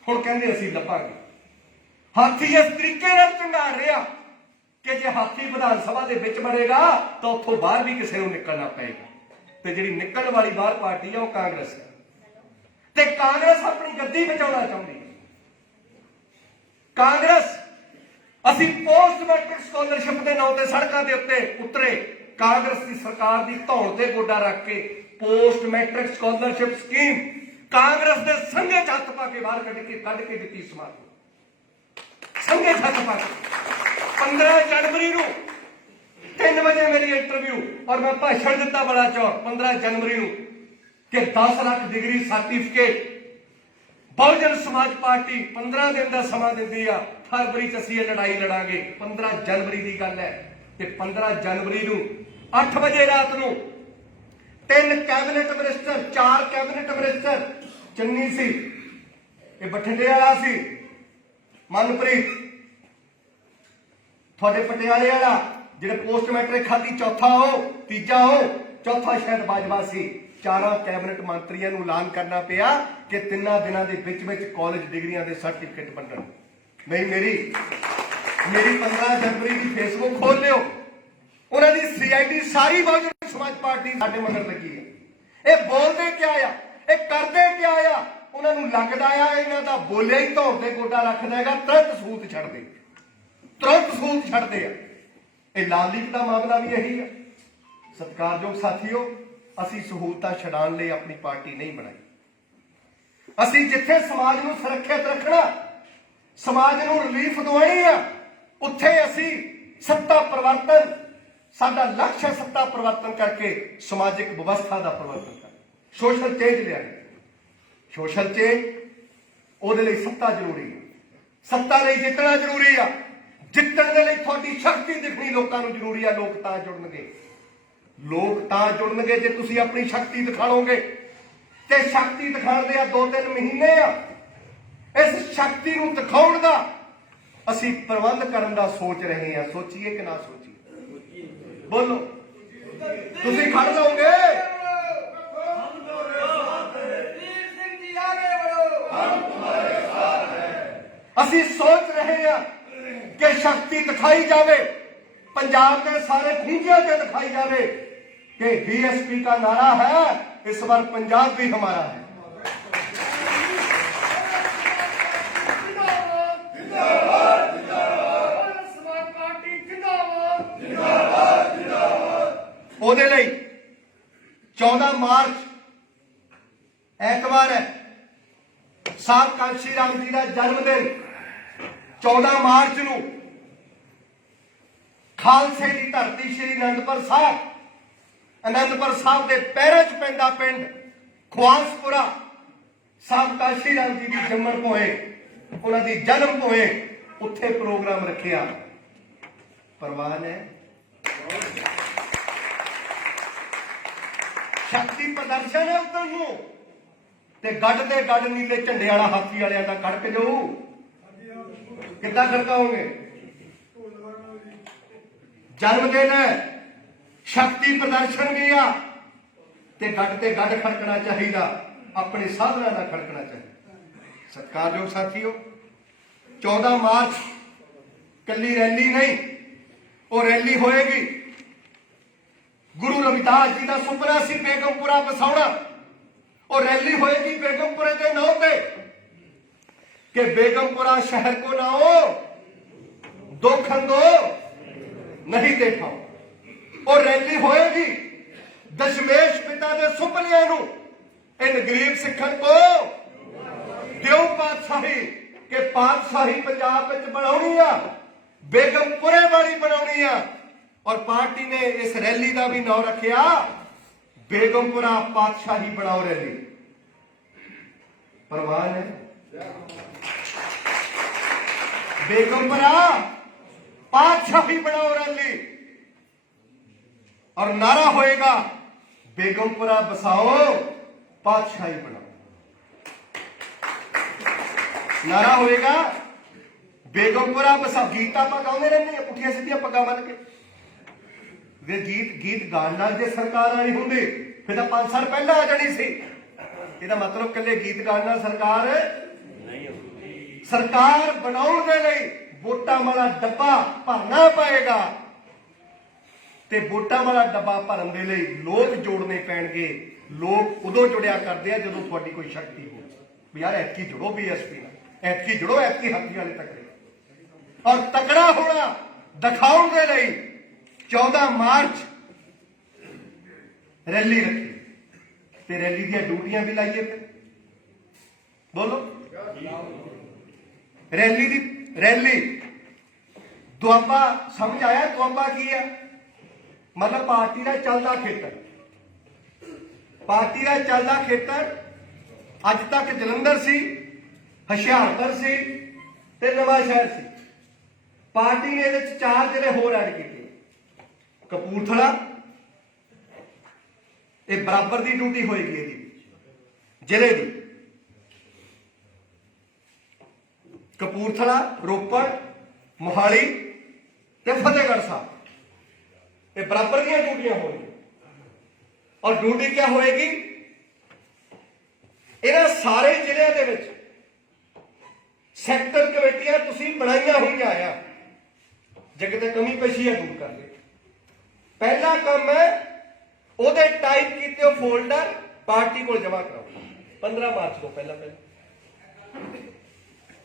हुण कहंदे असीं लभांगे। हाथी इस तरीके नाल झंगाड़ रिहा कि जे हाथी विधान सभा दे विच मरेगा तो उत्थों बाहर भी किसी नूं निकलना पएगा। ते जिहड़ी निकलण वाली बाहर पार्टी है वह कांग्रेस है। ते कांग्रेस अपनी गद्दी बचाउणा चाहुंदी है। कांग्रेस असीं पोस्ट मैट्रिक स्कॉलरशिप के नाम से सड़कों के उत्ते उतरे। कांग्रेस की सरकार की धौण से गोडा रख के post matric scholarship scheme Congress के संघे च हत्थ पा के बाहर कढ़ के दित्ती समाज को। संघे च हत्थ पा के 15 जनवरी नूं 3 बजे मेरी इंटरव्यू और मैं भाषण दिता बड़ा चौर 15 जनवरी नूं कि 10 lakh degree certificate Bahujan Samaj party 15 दिन का समा दिंदी आ। फरवरी च असीं लड़ाई लड़ांगे। 15 जनवरी की गल है कि 15 जनवरी नूं 8 बजे रात नूं 3 cabinet minister 4 cabinet minister Channi सी, ये बठिंडे वाला सी, मनप्रीत थोड़े पटियाले वाला जिहड़े पोस्ट मैट्रिक खाती, चौथा हो, तीजा हो, चौथा शायद बाजवा सी। 4 कैबिनेट मंत्रियों नूं ऐलान करना पिया कि 3 दिनों के विच कॉलेज डिग्रियां के सर्टिफिकेट बंटण। नहीं मेरी 15 जनवरी की फेसबुक खोल लियो, उन्होंने CID सारी बहुजन समाज पार्टी साडे मगर लगी है। ये बोलते क्या आ, ये करते क्या आ, उन्होंने लगता आ इन्हों का बोलिया ही धौर से गोडा रख देगा, तुरंत सूत छड़ दे, तुरंत सूत छड़ते हैं। ये लाल लीग का मामला भी यही है। सत्कारयोग साथियों, असी सहूलतां छड़ाउण लई अपनी पार्टी नहीं बनाई। असी जिथे समाज नूं सुरक्षित रखना, समाज नूं रिलीफ दवानी आ, उत्थे असी सत्ता परिवर्तन, साडा लक्ष्य है सत्ता परिवर्तन करके समाजिक व्यवस्था का परिवर्तन कर, सोशल चेंज लिया। सोशल चेंज ਉਹਦੇ ਲਈ सत्ता जरूरी है, सत्ता ਲਈ जितना जरूरी है, जितण ਦੇ ਲਈ ਤੁਹਾਡੀ शक्ति दिखनी लोगों को जरूरी है। लोग ਤਾਂ जुड़नगे, लोग ਤਾਂ जुड़नगे जे ਤੁਸੀਂ अपनी शक्ति दिखाओगे। ਤੇ शक्ति दिखाण ਦੇ 2-3 महीने आ, इस शक्ति ਨੂੰ दिखाउण ਦਾ ਅਸੀਂ प्रबंध ਕਰਨ ਦਾ सोच रहे हैं। सोचिए कि ना सोचिए, बोलो ਤੁਸੀਂ खड़ जाओगे? ਅਸੀਂ सोच रहे हैं कि शक्ति दिखाई जाए, पंजाब के सारे खूंजिया से दिखाई जाए कि BSP का नारा है, इस बार पंजाब भी हमारा है। ਉਹਦੇ ਲਈ 14 ਮਾਰਚ ਐਤਵਾਰ ਹੈ, ਸਾਹਿਬ ਕਾਂਸ਼ੀ ਰਾਮ ਜੀ ਦਾ ਜਨਮ ਦਿਨ। 14 ਮਾਰਚ ਨੂੰ ਖਾਲਸੇ ਦੀ ਧਰਤੀ ਸ਼੍ਰੀ ਅਨੰਦਪੁਰ ਸਾਹਿਬ ਦੇ ਪੈਰਾਂ 'ਚ ਪੈਂਦਾ ਪਿੰਡ ਖਵਾਸਪੁਰਾ, ਸਾਹਿਬ ਕਾਂਸ਼ੀ ਰਾਮ ਜੀ ਦੀ ਜੰਮਣ ਭੋਏ, ਉਹਨਾਂ ਦੀ ਜਨਮ ਭੋਏ, ਉੱਥੇ ਪ੍ਰੋਗਰਾਮ ਰੱਖਿਆ। ਪ੍ਰਵਾਨ ਹੈ, शक्ति प्रदर्शन है उधर ਨੂੰ ਤੇ ਗੱਡ ਦੇ ਗੱਡ ਨੀਲੇ ਝੰਡੇ ਵਾਲਾ ਹਾਥੀ ਵਾਲਿਆਂ ਦਾ ਖੜਕ ਜਾਊ। ਕਿੱਦਾਂ ਖੜਕਾਓਗੇ? ਜਨਮ ਦਿਨ ਹੈ, शक्ति प्रदर्शन ਗਿਆ ਤੇ ਗੱਡ ਖੜਕਣਾ ਚਾਹੀਦਾ, ਆਪਣੇ ਸਾਧਨਾਂ ਦਾ ਖੜਕਣਾ ਚਾਹੀਦਾ। ਸਤਿਕਾਰਯੋਗ ਸਾਥੀਓ, 14 ਮਾਰਚ ਕੱਲੀ ਰੈਲੀ ਨਹੀਂ, ਉਹ ਰੈਲੀ ਹੋਏਗੀ गुरु रविदास जी का सुपना सी बेगमपुरा बसाउणा, और रैली होएगी बेगमपुरे के नाम पे कि बेगमपुरा शहर को ना हो दो खंदो नहीं देखा। और रैली होएगी दशमेश पिता के सुपनिया नूं इन गरीब सिखन को दिओ पातशाही के पातशाही पंजाब विच बनाउणी आ, बेगमपुरे वाली बनाउणी आ। और पार्टी ने इस रैली का भी नाम रखिया बेगमपुरा पातशाही बनाओ रैली। परवान है, बेगमपुरा पातशाही बनाओ रैली, और नारा होएगा बेगमपुरा बसाओ पातशाही बनाओ। नारा होएगा बेगमपुरा बसाओ। गीत आप गाँव रहने पुठिया सीधिया पग्गा बन के, गीत गाण नाल जे सरकार आनी हुंदी फिर तां 5 साल पहला आ जानी सी। ਇਹਦਾ मतलब कल्ले गीत गाण नाल सरकार नहीं हुंदी। सरकार बनाउण दे लई वोटां वाला डब्बा भरना पएगा, ते वोटां वाला डब्बा भरन दे लई लोग जोड़ने पैणगे। लोग उदों जुड़िया करदे आ जदों तुहाडी कोई शक्ति हो भी यार ऐतकी जुड़ो BSP नाल, ऐतकी जुड़ो, ऐतकी हाथी वाले तकड़े। और तकड़ा होना दिखाउण दे लई 14 मार्च रैली रखी, ते रैली दी ड्यूटियां भी लाइए। फिर बोलो, रैली दुआबा समझ आया? दुआबा की है? मतलब पार्टी का चलता खेतर, पार्टी का चलता खेतर। अज तक जलंधर सी, हुशियारपुर सी ते नवांशहर सी। पार्टी ने इहदे 4 जिले होर ऐड किए, कपूरथला, ये बराबर की ड्यूटी होएगी जिले की। कपूरथला, रोपड़, मोहाली ते फतेहगढ़ साहब, ये बराबर दी ड्यूटियां होंगी। और ड्यूटी क्या होएगी? इन्हां सारे जिले दे विच सैक्टर कमेटियां तुसीं बनाईयां होईयां आ, ਜੇ ਕਿਤੇ ਕਮੀ ਪੇਸ਼ੀ ਹੈ दूर कर ले। पहला काम है ਉਹਦੇ टाइप किए फोल्डर पार्टी को जमा कराओ 15 मार्च को पहला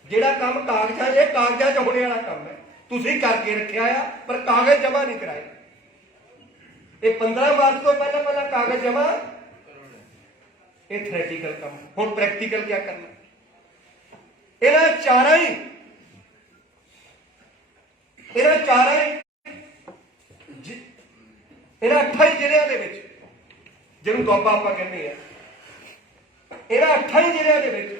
ਜਿਹੜਾ ਕੰਮ ਕਾਗਜ਼ਾਂ 'ਚ ਕਾਗਜ਼ਾਂ 'ਚ ਹੋਣੇ ਵਾਲਾ ਕੰਮ ਹੈ ਤੁਸੀਂ ਕਰਕੇ ਰੱਖਿਆ ਆ ਪਰ ਕਾਗਜ਼ ਜਮਾ ਨਹੀਂ ਕਰਾਏ। ਇਹ 15 ਮਾਰਚ ਤੋਂ ਪਹਿਲਾਂ ਕਾਗਜ਼ ਜਮਾ ਇਹ ਥਿਓਰੈਟੀਕਲ ਕੰਮ। ਹੁਣ ਪ੍ਰੈਕਟੀਕਲ ਕੀ ਕਰਨਾ? ਇਹਨਾਂ ਚਾਰਾਂ ਹੀ ਇਹਨਾਂ 28 ਜ਼ਿਲ੍ਹਿਆਂ ਦੇ ਵਿੱਚ ਜਿਹਨੂੰ ਦੁਆਬਾ ਆਪਾਂ ਕਹਿੰਦੇ ਆ ਇਹਨਾਂ 28 ਜ਼ਿਲ੍ਹਿਆਂ ਦੇ ਵਿੱਚ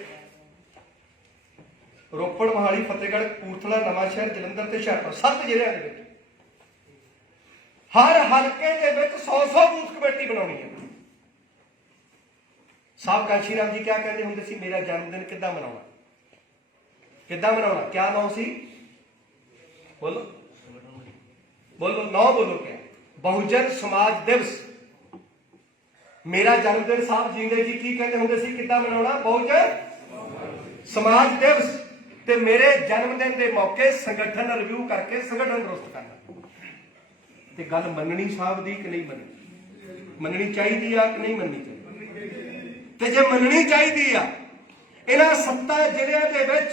ਰੋਪੜ ਮੋਹਾਲੀ ਫਤਿਹਗੜ੍ਹ ਕਪੂਰਥਲਾ ਨਵਾਂਸ਼ਹਿਰ ਜਲੰਧਰ ਤੇ ਹੁਸ਼ਿਆਰਪੁਰ 7 ਜ਼ਿਲ੍ਹਿਆਂ ਦੇ ਵਿੱਚ ਹਰ ਹਲਕੇ ਦੇ ਵਿੱਚ 100 ਬੂਥ ਕਮੇਟੀ ਬਣਾਉਣੀ ਹੈ। ਸਾਹਿਬ ਕਾਂਸ਼ੀ ਰਾਮ ਜੀ ਕਿਆ ਕਹਿੰਦੇ ਹੁੰਦੇ ਸੀ ਮੇਰਾ ਜਨਮ ਦਿਨ ਕਿੱਦਾਂ ਮਨਾਉਣਾ ਕਿਆ ਨਾਮ ਸੀ बोलो नौ बोलो क्या बहुजन समाज दिवस मेरा जन्मदिन साहब जींदे जी की कहते होंगे सी कितना मनाना बहुजन समाज दिवस ते मेरे जन्मदिन के मौके संगठन रिव्यू करके संगठन दुरुस्त करना ते गल मननी साहब दी कि नहीं मननी चाहिए कि नहीं मननी चाहिए ते जे मननी चाहिए इन्हां 7 ਜ਼ਿਲ੍ਹਿਆਂ ਦੇ ਵਿੱਚ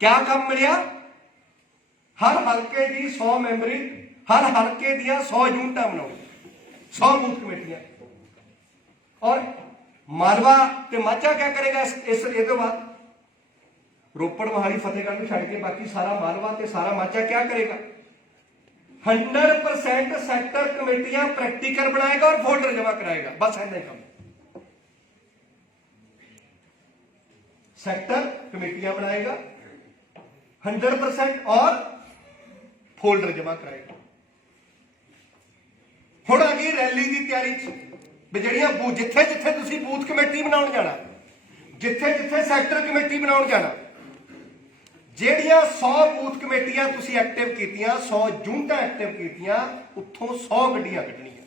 क्या काम मिलिया? हर हल्के की 100 मैंबरी हर हल्के दिया 100 यूनिट बनाओ 100 बूथ कमेटियां। और मालवा ते माचा क्या करेगा इस बाद रोपड़ मोहाली फतेहगढ़ को छड़ के बाकी सारा मालवा ते सारा माचा क्या करेगा? 100% सैक्टर कमेटियां प्रैक्टिकल बनाएगा और फोल्डर जमा कराएगा। बस है नहीं काम। सैक्टर कमेटियां बनाएगा 100% और फोल्डर जमा कराएगा। हुण आ गई रैली की तैयारी जिहड़ियां जिथे जिथे तुसीं बूथ कमेटी बनाउण जाना जिथे जिथे सैक्टर कमेटी बनाउण जाना जिहड़ियां 100 बूथ कमेटियां तुसीं एक्टिव कीतियां 100 यूनिटां एक्टिव कीतियां उत्थों 100 गड्डियां कड्ढणीआं।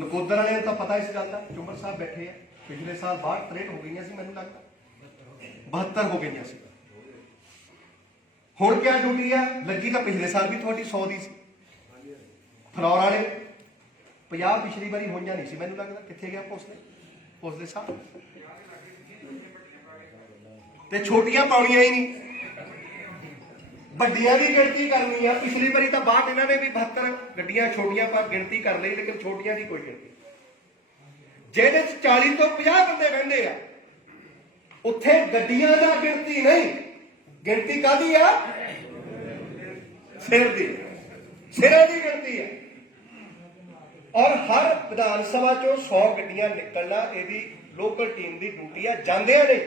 नकोदर वालिਆਂ ਨੂੰ ਤਾਂ पता इस गल का चुंबर साहब बैठे हैं पिछले साल 62-63 हो गई सी मैनूं लगदा 72 हो गई सी। हुण क्या ड्यूटी है लगी तो पिछले साल भी थोड़ी 100 दी सी। फलौर वाले 50 पिछली बारी होईयां नहीं सी मैनूं लगदा कित्थे गया भोसले साहब ते छोटियां पाउणियां ही नहीं वड्डियां दी गिणती करनी है। पिछली बारी तो बाद इन्हां ने भी 72 गड्डियां छोटियां पर गिणती कर ली लेकिन छोटियां दी कोई गिणती जिहदे 40 तो 50 बंदे बहिंदे आ उत्थे गड्डियां दा गिणती नहीं गिणती कादी आ सिर दी सिरां दी गिणती है। और हर विधान सभा चो 100 गड्डियां निकलना यदी लोकल टीम की ड्यूटी है। जांदे ने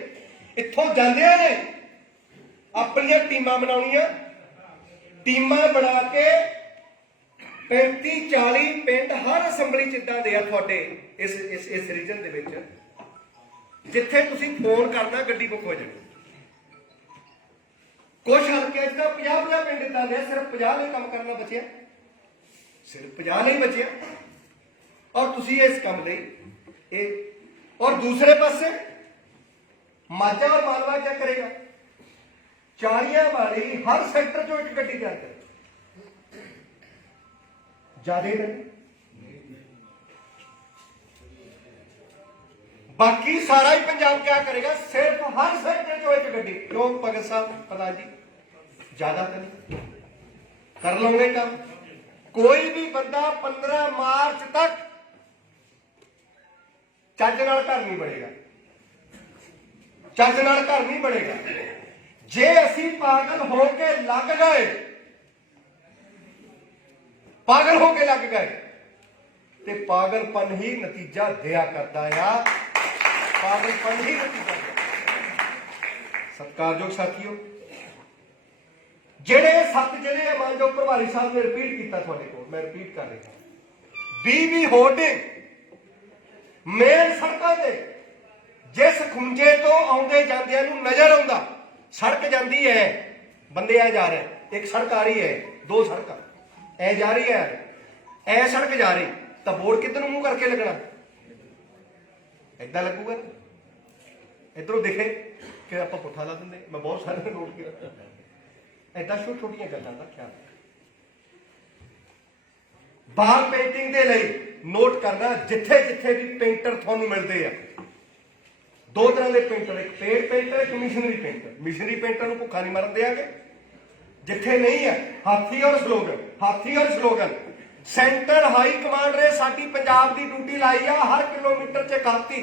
इत्थों जांदे ने अपनियां टीमां बनाउणियां टीमां बना के 35-40 पिंड हर असैंबली च इदां दे आ तुहाडे इस रीजन दे विच जिथे तुसीं फोन करना गड्डी बुक हो जाए। कुछ हल्के 50-50 पिंड इदां दे सिर्फ 50 ने काम करना बचिया सिर्फ 50 नहीं बचिया। और तुसीं इस काम लई और दूसरे पासे माझा और मालवा क्या करेगा 40 वाली हर सैक्टर चो एक गड्डी तैयार करे ज्यादा नहीं। बाकी सारा ही पंजाब क्या करेगा सिर्फ हर सैक्टर चो एक गड्डी। क्यों भगत साहब प्रधान जी ज्यादा तो नहीं कर लोगे काम। कोई भी बंदा 15 मार्च तक ਚੱਜ ਨਾਲ घर नहीं बनेगा ਚੱਜ ਨਾਲ घर नहीं बनेगा। जे असी पागल होके लग गए ते पागलपन ही नतीजा दिया करता है। पागलपन ही नतीजा सत्कारयोग साथियों ਜਿਹੜੇ 7 ਜ਼ਿਲ੍ਹੇ ਮਾਨਯੋਗ ਪ੍ਰਭਾਰੀ ਸਾਹਿਬ ਨੇ ਰਿਪੀਟ ਕੀਤਾ ਤੁਹਾਡੇ ਕੋਲ ਮੈਂ ਰਿਪੀਟ ਕਰ ਰਿਹਾ 20 ਹੋਰਡਿੰਗ ਮੇਨ ਸੜਕਾਂ ਤੇ ਜਿਸ ਖੁੰਝੇ ਤੋਂ ਆਉਂਦੇ ਜਾਂਦਿਆਂ ਨੂੰ ਨਜ਼ਰ ਆਉਂਦਾ ਸੜਕ ਜਾਂਦੀ ਹੈ ਬੰਦੇ ਆ ਜਾ ਰਹੇ ਇੱਕ ਸੜਕ ਆ ਰਹੀ ਹੈ ਦੋ ਸੜਕਾਂ ਐ ਜਾ ਰਹੀ ਹੈ ਐ ਸੜਕ ਜਾ ਰਹੀ ਤਾਂ ਬੋਰਡ ਕਿੱਧਰ ਨੂੰ ਮੂੰਹ ਕਰਕੇ ਲੱਗਣਾ ਏਦਾਂ ਲੱਗੂਗਾ ਇਧਰੋਂ ਦਿਖੇ कि आप पुट्ठा ला देंगे। मैं बहुत सारे नोट किया ऐदा छोटिया गल्लां दा ख्याल। बार पेंटिंग के लिए नोट करना जिथे जिथे भी पेंटर थानू मिलते हैं, दो तरह के पेंटर, एक पेड पेंटर, एक मिशनरी पेंटर। मिशनरी पेंटर को भुखा नहीं मरन देंगे। जिथे नहीं है हाथी और स्लोगन, हाथी और स्लोगन। सेंटर हाई कमांड ने साडी पंजाब की ड्यूटी लाई आ, हर किलोमीटर च खाती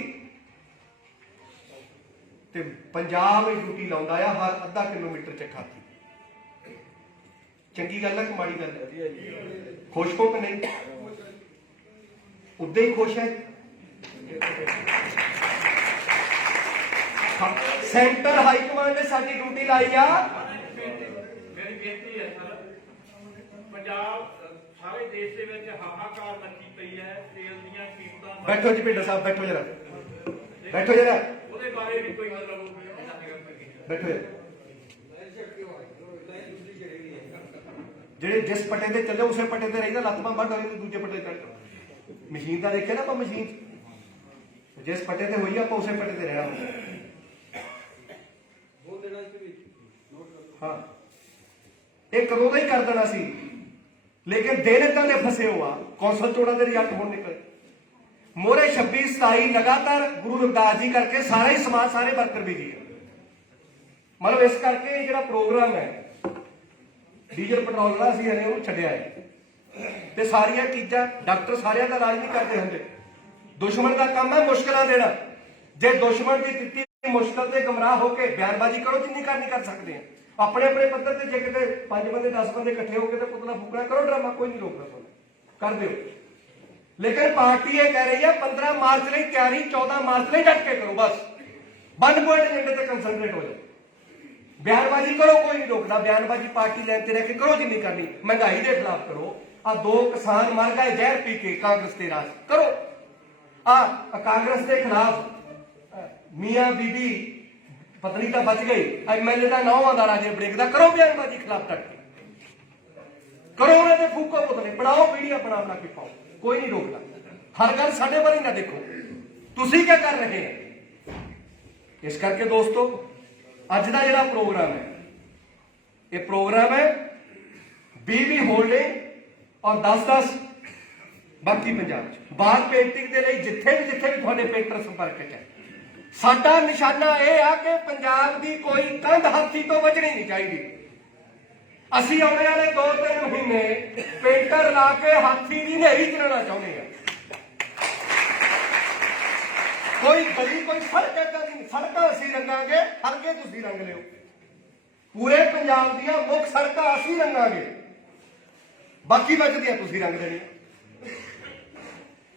ते पंजाब ड्यूटी लाउंदा आ हर अद्धा किलोमीटर च खाती। चंगी गल है कि माड़ी गल है? खुश हो कि नहीं? उदा ही खुश है। सेंटर हाई कमांड ने साडी ड्यूटी लाई आ। मेरी बेनती है सर, पंजाब सारे देश ਦੇ ਵਿੱਚ ਹਾਹਾਕਾਰ ਮੱਚੀ ਪਈ ਹੈ। ਤੇਲ ਦੀਆਂ ਕੀਮਤਾਂ बैठो जी भीडर साहब, बैठो जरा, बैठो जरा, ਉਹਦੇ ਬਾਰੇ ਵੀ ਕੋਈ ਮਤਲਬ बैठो जरा। ਜਿਹੜੇ ਜਿਸ ਪੱਟੇ ਤੇ ਚੱਲੇ ਉਸੇ ਪੱਟੇ ਤੇ ਰਹੀਦਾ, ਲੱਤ ਬਾਂਹ ਵੱਢ ਵਾਲੀ ਤੇ ਦੂਜੇ ਪੱਟੇ ਚੱਲ। ਮਸ਼ੀਨ ਦਾ ਦੇਖਿਆ ਨਾ ਆਪਾਂ, ਮਸ਼ੀਨ ਜਿਸ ਪੱਟੇ ਤੇ ਹੋਈ ਆਪਾਂ ਉਸੇ ਪੱਟੇ ਤੇ ਰਹਿਣਾ ਹੁੰਦਾ। ਹਾਂ, ਇਹ ਕਦੋਂ ਦਾ ਹੀ ਕਰ ਦੇਣਾ ਸੀ, ਲੇਕਿਨ ਦਿਨ ਇਦਾਂ ਦੇ ਫਸੇ ਹੋ ਆ। ਕੌਂਸਲ ਚੋਣਾਂ ਦੇ ਰਿਜ਼ਲਟ ਹੁਣ ਨਿਕਲੇ ਮੋਰੇ 26 27 ਲਗਾਤਾਰ ਗੁਰੂ ਰਵਿਦਾਸ ਜੀ ਕਰਕੇ ਸਾਰਾ ਹੀ ਸਮਾਜ, ਸਾਰੇ ਵਰਕਰ ਬਿਜੀ ਹੈ। ਮਤਲਬ ਇਸ ਕਰਕੇ ਜਿਹੜਾ ਪ੍ਰੋਗਰਾਮ ਹੈ ਡੀਜ਼ਲ ਪੈਟਰੋਲ ਜਿਹੜਾ ਅਸੀਂ ਹਲੇ ਉਹਨੂੰ ਛੱਡਿਆ ਹੈ ਤੇ ਸਾਰੀਆਂ ਚੀਜ਼ਾਂ, ਡਾਕਟਰ ਸਾਰਿਆਂ ਦਾ ਇਲਾਜ ਨਹੀਂ ਕਰਦੇ ਹੁੰਦੇ। ਦੁਸ਼ਮਣ ਦਾ ਕੰਮ ਹੈ ਮੁਸ਼ਕਲਾਂ ਦੇਣਾ। ਜੇ ਦੁਸ਼ਮਣ ਦੀ ਦਿੱਤੀ ਮੁਸ਼ਕਲ ਤੇ ਗਮਰਾਹ ਹੋ ਕੇ ਬਿਆਨਬਾਜ਼ੀ ਕਰੋ, ਜਿੰਨੀ ਕਰਨੀ ਕਰ ਸਕਦੇ ਆ। ਆਪਣੇ ਆਪਣੇ ਪੱਧਰ ਤੇ ਜੇ ਕਿਤੇ 5 ਬੰਦੇ 10 ਬੰਦੇ ਇਕੱਠੇ ਹੋ ਕੇ ਤੇ ਪੁਤਲਾ ਫੂਕਣਾ, ਕਰੋ ਡਰਾਮਾ, ਕੋਈ ਨਹੀਂ ਰੋਕਦਾ ਤੁਹਾਨੂੰ, ਕਰ ਦਿਓ। ਲੇਕਿਨ ਪਾਰਟੀ ਇਹ ਕਹਿ ਰਹੀ ਹੈ 15 ਮਾਰਚ ਲਈ ਤਿਆਰੀ, 14 ਮਾਰਚ ਲਈ ਡਟ ਕੇ ਕਰੋ। ਬਸ 1 ਪੁਆਇੰਟ ਏਜੰਡੇ ਤੇ ਕੰਸੈਂਟਰੇਟ ਹੋ ਜਾਓ। ਬਿਆਨਬਾਜ਼ੀ ਕਰੋ, ਕੋਈ ਨਹੀਂ ਰੋਕਦਾ। ਬਿਆਨਬਾਜ਼ੀ ਪਾਰਟੀ ਲੈਣ ਤੇ ਰਹਿ ਕੇ ਕਰੋ, ਜਿੰਨੀ ਕਰਨੀ। ਮਹਿੰਗਾਈ ਦੇ ਖਿਲਾਫ ਕਰੋ। ਆ 2 ਕਿਸਾਨ ਮਰ ਗਏ ਜ਼ਹਿਰ ਪੀ ਕੇ, ਕਾਂਗਰਸ ਤੇ ਰਾਜ ਕਰੋ। ਆ ਕਾਂਗਰਸ ਦੇ ਖਿਲਾਫ ਮੀਆਂ ਬੀਬੀ ਪਤਨੀ ਤਾਂ ਬਚ ਗਈ, ਐਮਐਲਏ ਦਾ ਨਾਮ ਆਉਂਦਾ ਰਾਜੇ ਬ੍ਰੇਕ ਦਾ, ਕਰੋ ਬਿਆਨਬਾਜ਼ੀ ਖਿਲਾਫ ਡਟ ਕੇ ਕਰੋ। ਉਹਨਾਂ ਦੇ ਫੂਕੋ ਪੁਤਲੇ ਬਣਾਓ, ਪੀੜੀਆਂ ਬਣਾ ਬਣਾ ਕੇ ਪਾਓ, ਕੋਈ ਨਹੀਂ ਰੋਕਦਾ। ਹਰ ਗੱਲ ਸਾਡੇ ਵੱਲ ਹੀ ਨਾ ਦੇਖੋ, ਤੁਸੀਂ ਕੀ ਕਰ ਰਹੇ ਹੋ। ਇਸ ਕਰਕੇ ਦੋਸਤੋ, ਅੱਜ ਦਾ ਜਿਹੜਾ ਪ੍ਰੋਗਰਾਮ ਹੈ, ਇਹ ਪ੍ਰੋਗਰਾਮ ਹੈ 20 ਹੋਲਡਿੰਗ ਔਰ 10 ਬਾਕੀ ਪੰਜਾਬ ਚ। ਬਾਰ ਪੇਂਟਿੰਗ ਦੇ ਲਈ ਜਿੱਥੇ ਵੀ ਤੁਹਾਡੇ ਪੇਂਟਰ ਸੰਪਰਕ ਚ ਹੈ, ਸਾਡਾ ਨਿਸ਼ਾਨਾ ਇਹ ਆ ਕਿ ਪੰਜਾਬ ਦੀ ਕੋਈ ਕੰਧ ਹਾਥੀ ਤੋਂ ਵੱਜਣੀ ਨਹੀਂ ਚਾਹੀਦੀ। ਅਸੀਂ ਆਉਣੇ ਵਾਲੇ 2-3 ਮਹੀਨੇ ਪੇਂਟਰ ਲਾ ਕੇ ਹਾਥੀ ਦੀ ਨੇਰੀ ਚਲਾਉਣਾ ਚਾਹੁੰਦੇ ਆ। ਕੋਈ ਗਲੀ, ਕੋਈ ਸੜਕ ਏਦਾਂ ਦੀ, ਸੜਕਾਂ ਅਸੀਂ ਰੰਗਾਂਗੇ, ਹਲਕੇ ਤੁਸੀਂ ਰੰਗ ਲਿਓ। ਪੂਰੇ ਪੰਜਾਬ ਦੀਆਂ ਮੁੱਖ ਸੜਕਾਂ ਅਸੀਂ ਰੰਗਾਂਗੇ, ਬਾਕੀ ਬਚਦੀਆਂ ਤੁਸੀਂ ਰੰਗ ਦੇਣੀ।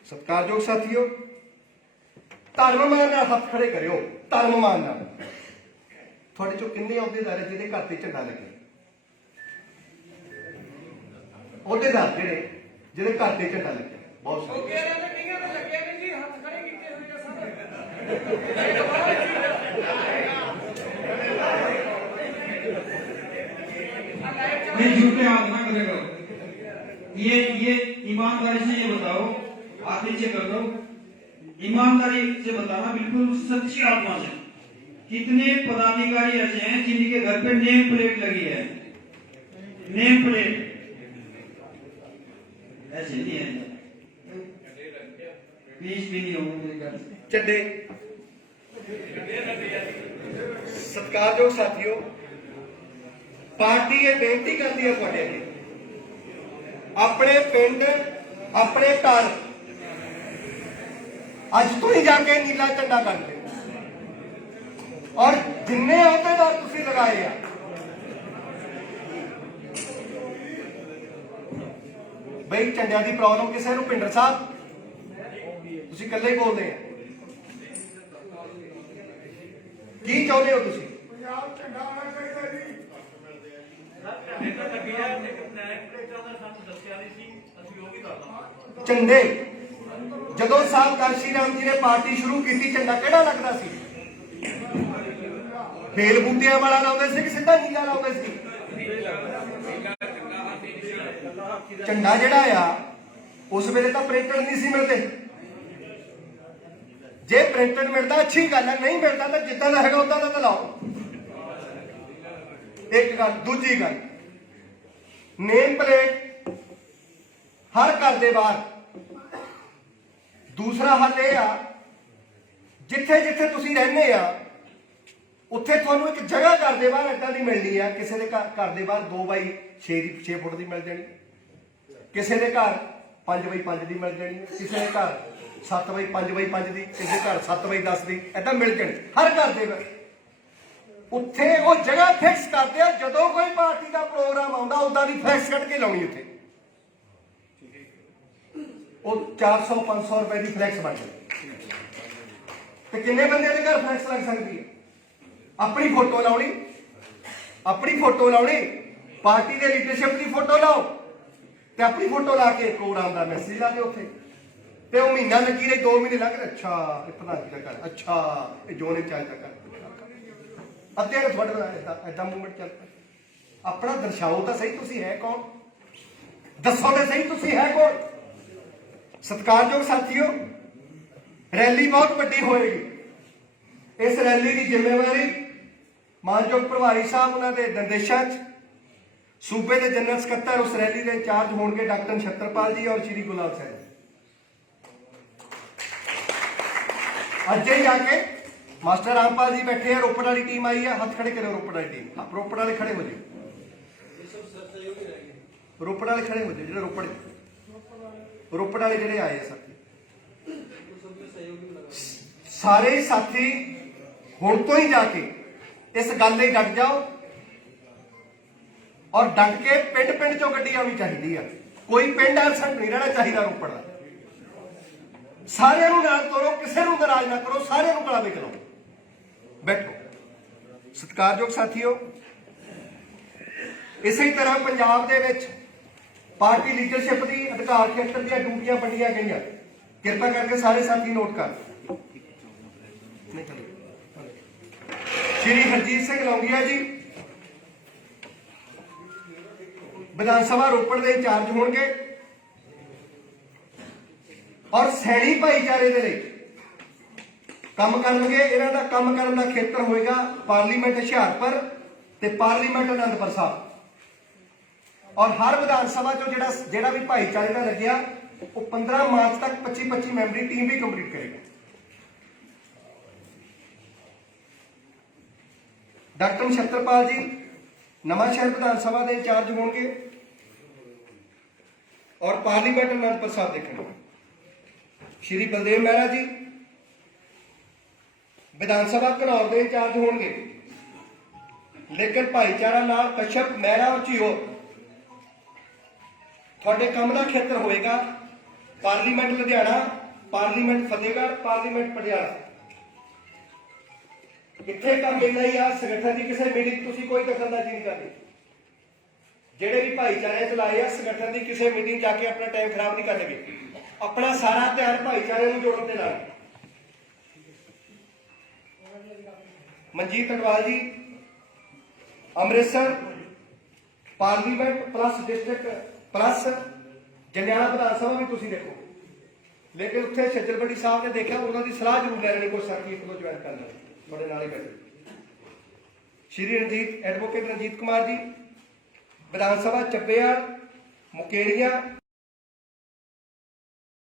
ਸਤਿਕਾਰਯੋਗ ਸਾਥੀਓ, ਧਰਮ ਮਾਨ ਨਾਲ ਹੱਥ ਖੜੇ ਕਰਿਓ। ਧਰਮ ਮਾਨ ਨਾਲ ਤੁਹਾਡੇ ਚੋਂ ਕਿੰਨੇ ਅਹੁਦੇਦਾਰ ਹੈ ਜਿਹਦੇ ਘਰ ਤੇ ਝੰਡਾ ਲੱਗਿਆ? ਅਹੁਦੇਦਾਰ ਜਿਹਦੇ ਘਰ ਤੇ ਝੰਡਾ ਲੱਗਿਆ ਬਹੁਤ ਸਾਰੇ। झूठे हाथ ना करे करो। ये ईमानदारी से ये बताओ, हाथ नीचे कर दो, ईमानदारी से बताना, बिल्कुल सच्ची आत्मा से। कितने पदाधिकारी ऐसे हैं जिनके घर पे नेम प्लेट लगी है? नेम प्लेट ऐसे नहीं है, बीच भी नहीं होंगे ਚੱਡੇ। ਸਤਿਕਾਰਯੋਗ ਸਾਥੀਓ, ਪਾਰਟੀ ਇਹ ਬੇਨਤੀ ਕਰਦੀ ਹੈ ਤੁਹਾਡੇ ਅੱਗੇ, ਆਪਣੇ ਪਿੰਡ, ਆਪਣੇ ਘਰ ਅੱਜ ਤੋਂ ਹੀ ਜਾ ਕੇ ਨੀਲਾ ਝੰਡਾ ਕਰ ਦਿਓ। ਔਰ ਜਿੰਨੇ ਅਹੁਦੇਦਾਰ ਤੁਸੀਂ ਲਗਾਏ ਆ, ਬਈ ਝੰਡਿਆਂ ਦੀ ਪ੍ਰੋਬਲਮ ਕਿਸੇ ਨੂੰ, ਭਿੰਡਰ ਸਾਹਿਬ ਤੁਸੀਂ ਇਕੱਲੇ ਬੋਲਦੇ ਆ, ਕੀ ਚਾਹੁੰਦੇ ਹੋ ਤੁਸੀਂ? ਪੰਜਾਬ ਝੰਡਾ ਹੋਣਾ ਚਾਹੀਦਾ ਜੀ। ਝੰਡੇ ਤਾਂ ਲੱਗਿਆ, ਲੇਕਿਨ ਨੈਕ ਪਲੇਟਾਂ ਦਾ ਸਾਨੂੰ ਦੱਸਿਆ ਨਹੀਂ ਸੀ, ਅਸੀਂ ਉਹ ਵੀ ਕਰ ਲਵਾਂਗੇ। ਝੰਡੇ ਜਦੋਂ ਸਾਹਿਬ ਕਾਂਸ਼ੀ ਰਾਮ ਜੀ ਨੇ ਪਾਰਟੀ ਸ਼ੁਰੂ ਕੀਤੀ, ਝੰਡਾ ਕਿਹੜਾ ਲੱਗਦਾ ਸੀ? ਖੇਲ ਬੂਟਿਆਂ ਵਾਲਾ ਲਾਉਂਦੇ ਸੀ ਕਿ ਸਿੱਧਾ ਨੀਲਾ ਲਾਉਂਦੇ ਸੀ? ਝੰਡਾ ਜਿਹੜਾ ਆ, ਉਸ ਵੇਲੇ ਤਾਂ ਪ੍ਰਿੰਟਰ ਨਹੀਂ ਸੀ ਮਿਲਦੇ। ਜੇ ਪ੍ਰਿੰਟਡ ਮਿਲਦਾ ਅੱਛੀ ਗੱਲ ਹੈ, ਨਹੀਂ ਮਿਲਦਾ ਤਾਂ ਜਿੱਦਾਂ ਦਾ ਹੈਗਾ ਉਦਾਂ ਦਾ ਤਾਂ ਲਾਓ। ਇੱਕ ਗੱਲ। ਦੂਜੀ ਗੱਲ, ਨੇਮ ਪਲੇਟ ਹਰ ਘਰ ਦੇ ਬਾਹਰ। ਦੂਸਰਾ ਹੱਲ ਇਹ ਆ, ਜਿੱਥੇ ਜਿੱਥੇ ਤੁਸੀਂ ਰਹਿੰਦੇ ਆ ਉੱਥੇ ਤੁਹਾਨੂੰ ਇੱਕ ਜਗ੍ਹਾ ਘਰ ਦੇ ਬਾਹਰ ਏਦਾਂ ਦੀ ਮਿਲਣੀ ਆ। ਕਿਸੇ ਦੇ ਘਰ ਦੇ ਬਾਹਰ 2 ਬਾਈ 6 ਫੁੱਟ ਦੀ ਮਿਲ ਜਾਣੀ, ਕਿਸੇ ਦੇ ਘਰ 5 ਬਾਈ 5 ਦੀ ਮਿਲ ਜਾਣੀ, ਕਿਸੇ ਦੇ ਘਰ 7 ਬਾਈ 5 ਬਾਈ 5 ਦੀ, ਕਿਸੇ ਦੇ ਘਰ 7 ਬਾਈ 10 ਦੀ, ਏਦਾਂ ਮਿਲ ਜਾਣੀ ਹਰ ਘਰ ਦੇ ਬਾਹਰ। ਉੱਥੇ ਉਹ ਜਗ੍ਹਾ ਫਿਕਸ ਕਰਦੇ ਆ, ਜਦੋਂ ਕੋਈ ਪਾਰਟੀ ਦਾ ਪ੍ਰੋਗਰਾਮ ਆਉਂਦਾ ਉਦਾਂ ਦੀ ਫਲੈਕਸ ਕੱਢ ਕੇ ਲਾਉਣੀ ਉੱਥੇ। ਉਹ 400 500 ਰੁਪਏ ਦੀ ਫਲੈਕਸ ਬਣ ਜਾਏ ਤੇ ਕਿੰਨੇ ਬੰਦਿਆਂ ਦੇ ਘਰ ਫਲੈਕਸ ਲੱਗ ਸਕਦੀ ਹੈ? ਆਪਣੀ ਫੋਟੋ ਲਾਉਣੀ, ਆਪਣੀ ਫੋਟੋ ਲਾਉਣੀ, ਪਾਰਟੀ ਦੇ ਲੀਡਰਸ਼ਿਪ ਦੀ ਫੋਟੋ ਲਾਓ ਤੇ ਆਪਣੀ ਫੋਟੋ ਲਾ ਕੇ ਪ੍ਰੋਗਰਾਮ ਦਾ ਮੈਸੇਜ ਲਾ ਦਿਓ ਉੱਥੇ। ਤੇ ਉਹ ਮਹੀਨਾ ਲੱਗੀ ਰਹੀ, 2 ਮਹੀਨੇ ਲੱਗ ਰਹੇ, ਅੱਛਾ ਇਹ ਪ੍ਰਧਾਨ ਜੀ ਦਾ ਘਰ, ਅੱਛਾ ਇਹ ਜੋਨੇ ਚਾਹ ਦਾ ਘਰ, ਅੱਧੇ ਨੂੰ ਤੁਹਾਡੇ ਨਾਲ ਏਦਾਂ ਮੂਵਮੈਂਟ ਚੱਲ ਪਿਆ। ਆਪਣਾ ਦਰਸਾਓ ਤਾਂ ਸਹੀ ਤੁਸੀਂ ਹੈ ਕੌਣ, ਦੱਸੋ ਤਾਂ ਸਹੀ ਤੁਸੀਂ ਹੈ ਕੌਣ। ਸਤਿਕਾਰਯੋਗ ਸਾਥੀਓ, ਰੈਲੀ ਬਹੁਤ ਵੱਡੀ ਹੋਏਗੀ। ਇਸ ਰੈਲੀ ਦੀ ਜ਼ਿੰਮੇਵਾਰੀ ਮਾਨਯੋਗ ਪ੍ਰਭਾਰੀ ਸਾਹਿਬ ਉਹਨਾਂ ਦੇ ਨਿਰਦੇਸ਼ਾਂ 'ਚ ਸੂਬੇ ਦੇ ਜਨਰਲ ਸਕੱਤਰ ਉਸ ਰੈਲੀ ਦੇ ਇੰਚਾਰਜ ਹੋਣਗੇ ਡਾਕਟਰ ਨਛੱਤਰਪਾਲ ਜੀ ਔਰ ਸ਼੍ਰੀ ਗੁਲਾਬ ਸਾਹਿਬ। ਅੱਜ ਹੀ ਜਾ ਕੇ ਮਾਸਟਰ ਰਾਮਪਾਲ ਜੀ ਬੈਠੇ ਆ, ਰੋਪੜ ਵਾਲੀ ਟੀਮ ਆਈ ਹੈ, ਹੱਥ ਖੜੇ ਕਰਿਓ ਰੋਪੜ ਵਾਲੀ ਟੀਮ। ਰੋਪੜ ਵਾਲੇ ਖੜੇ ਹੋ ਜਾਓ, ਰੋਪੜ ਵਾਲੇ ਖੜੇ ਹੋ ਜਾਓ, ਜਿਹੜੇ ਰੋਪੜ ਵਾਲੇ ਜਿਹੜੇ ਆਏ ਆ ਸਾਥੀ, ਸਾਰੇ ਸਾਥੀ ਹੁਣ ਤੋਂ ਹੀ ਜਾ ਕੇ ਇਸ ਗੱਲ ਲਈ ਡਟ ਜਾਓ ਔਰ ਡਟ ਕੇ ਪਿੰਡ ਪਿੰਡ ਚੋਂ ਗੱਡੀ ਆਉਣੀ ਚਾਹੀਦੀ ਆ। ਕੋਈ ਪਿੰਡ ਐਬਸੈਂਟ ਨਹੀਂ ਰਹਿਣਾ ਚਾਹੀਦਾ ਰੋਪੜ ਦਾ। ਸਾਰਿਆਂ ਨੂੰ ਨਾਲ ਤੋਰੋ, ਕਿਸੇ ਨੂੰ ਨਾਰਾਜ਼ ਨਾ ਕਰੋ, ਸਾਰਿਆਂ ਨੂੰ ਗਲਾ ਵੇਖ ਲਓ। ਬੈਠੋ। ਸਤਿਕਾਰਯੋਗ ਸਾਥੀਓ, ਇਸੇ ਤਰ੍ਹਾਂ ਪੰਜਾਬ ਦੇ ਵਿੱਚ ਪਾਰਟੀ ਲੀਡਰਸ਼ਿਪ ਦੀ ਅਧਿਕਾਰ ਖੇਤਰ ਦੀਆਂ ਡਿਊਟੀਆਂ ਵੰਡੀਆਂ ਗਈਆਂ। ਕਿਰਪਾ ਕਰਕੇ ਸਾਰੇ ਸਾਥੀ ਨੋਟ ਕਰ। ਸ਼੍ਰੀ ਹਰਜੀਤ ਸਿੰਘ ਲੌਂਗੀਆ ਜੀ ਵਿਧਾਨ ਸਭਾ ਰੋਪੜ ਦੇ ਇੰਚਾਰਜ ਹੋਣਗੇ ਔਰ ਸੈਣੀ ਭਾਈਚਾਰੇ ਦੇ ਲਈ ਕੰਮ ਕਰਨਗੇ। ਇਹਨਾਂ ਦਾ ਕੰਮ ਕਰਨ ਦਾ ਖੇਤਰ ਹੋਏਗਾ ਪਾਰਲੀਮੈਂਟ ਹੁਸ਼ਿਆਰਪੁਰ ਤੇ ਪਾਰਲੀਮੈਂਟ ਅਨੰਦਪੁਰ ਸਾਹਿਬ। ਔਰ ਹਰ ਵਿਧਾਨ ਸਭਾ ਚੋਂ ਜਿਹੜਾ ਵੀ ਭਾਈਚਾਰੇ ਦਾ ਲੱਗਿਆ ਉਹ 15 ਮਾਰਚ ਤੱਕ 25 ਮੈਂਬਰੀ ਟੀਮ ਵੀ ਕੰਪਲੀਟ ਕਰੇਗਾ। ਡਾਕਟਰ ਨਛੱਤਰਪਾਲ ਜੀ ਨਵਾਂਸ਼ਹਿਰ ਵਿਧਾਨ ਸਭਾ ਦੇ ਇੰਚਾਰਜ ਹੋਣਗੇ ਔਰ ਪਾਰਲੀਮੈਂਟ ਅਨੰਦਪੁਰ ਸਾਹਿਬ ਦੇਖਣਗੇ। ਸ਼੍ਰੀ ਬਲਦੇਵ ਮਹਿਰਾ ਜੀ ਵਿਧਾਨ ਸਭਾ ਘਨੌਰ ਦੇ ਇੰਚਾਰਜ ਹੋਣਗੇ, ਲੇਕਿਨ ਭਾਈਚਾਰਾ ਨਾਲ ਕਸ਼ਪ ਮਹਿਰਾ ਔਰ ਝੀਓ ਤੁਹਾਡੇ ਕੰਮ ਦਾ ਖੇਤਰ ਹੋਏਗਾ parliament Ludhiana, parliament Fatehgarh, parliament Patiala. ਕਿੱਥੇ ਕੰਮ ਇੰਨਾ ਹੀ ਆ, ਸੰਗਠਨ ਦੀ ਕਿਸੇ ਮੀਟਿੰਗ ਤੁਸੀਂ ਕੋਈ ਦਖਲਅੰਦਾਜ਼ੀ ਨਹੀਂ ਕਰਨੀ। ਜਿਹੜੇ ਵੀ ਭਾਈਚਾਰੇ ਚਲਾਏ ਆ ਸੰਗਠਨ ਦੀ ਕਿਸੇ ਮੀਟਿੰਗ ਜਾ ਕੇ ਆਪਣਾ ਟਾਈਮ ਖਰਾਬ ਨਹੀਂ ਕਰਨਗੇ। ਆਪਣਾ ਸਾਰਾ ਧਿਆਨ ਭਾਈਚਾਰੇ ਨੂੰ ਜੋੜਨ ਦੇ ਨਾਲ। ਮਨਜੀਤ ਅਟਵਾਲ ਜੀ Amritsar parliament plus district plus Jandiala Vidhan Sabha ਵੀ ਤੁਸੀਂ ਦੇਖੋ, ਲੇਕਿਨ ਉੱਥੇ ਛੱਜਲਬੜੀ ਸਾਹਿਬ ਨੇ ਦੇਖਿਆ, ਉਹਨਾਂ ਦੀ ਸਲਾਹ ਜ਼ਰੂਰ ਲੈ ਲੈਣੀ ਕੋਈ ਸਾਥੀ ਇੱਕ ਦੋ ਜੁਆਇਨ ਕਰ ਲੈਣ ਬੜੇ ਨਾਲ ਹੀ ਬੈਠੇ। ਸ਼੍ਰੀ ਰਣਜੀਤ ਐਡਵੋਕੇਟ ਰਣਜੀਤ ਕੁਮਾਰ ਜੀ ਵਿਧਾਨ ਸਭਾ ਚੱਬੇਵਾਲ ਮੁਕੇਰੀਆਂ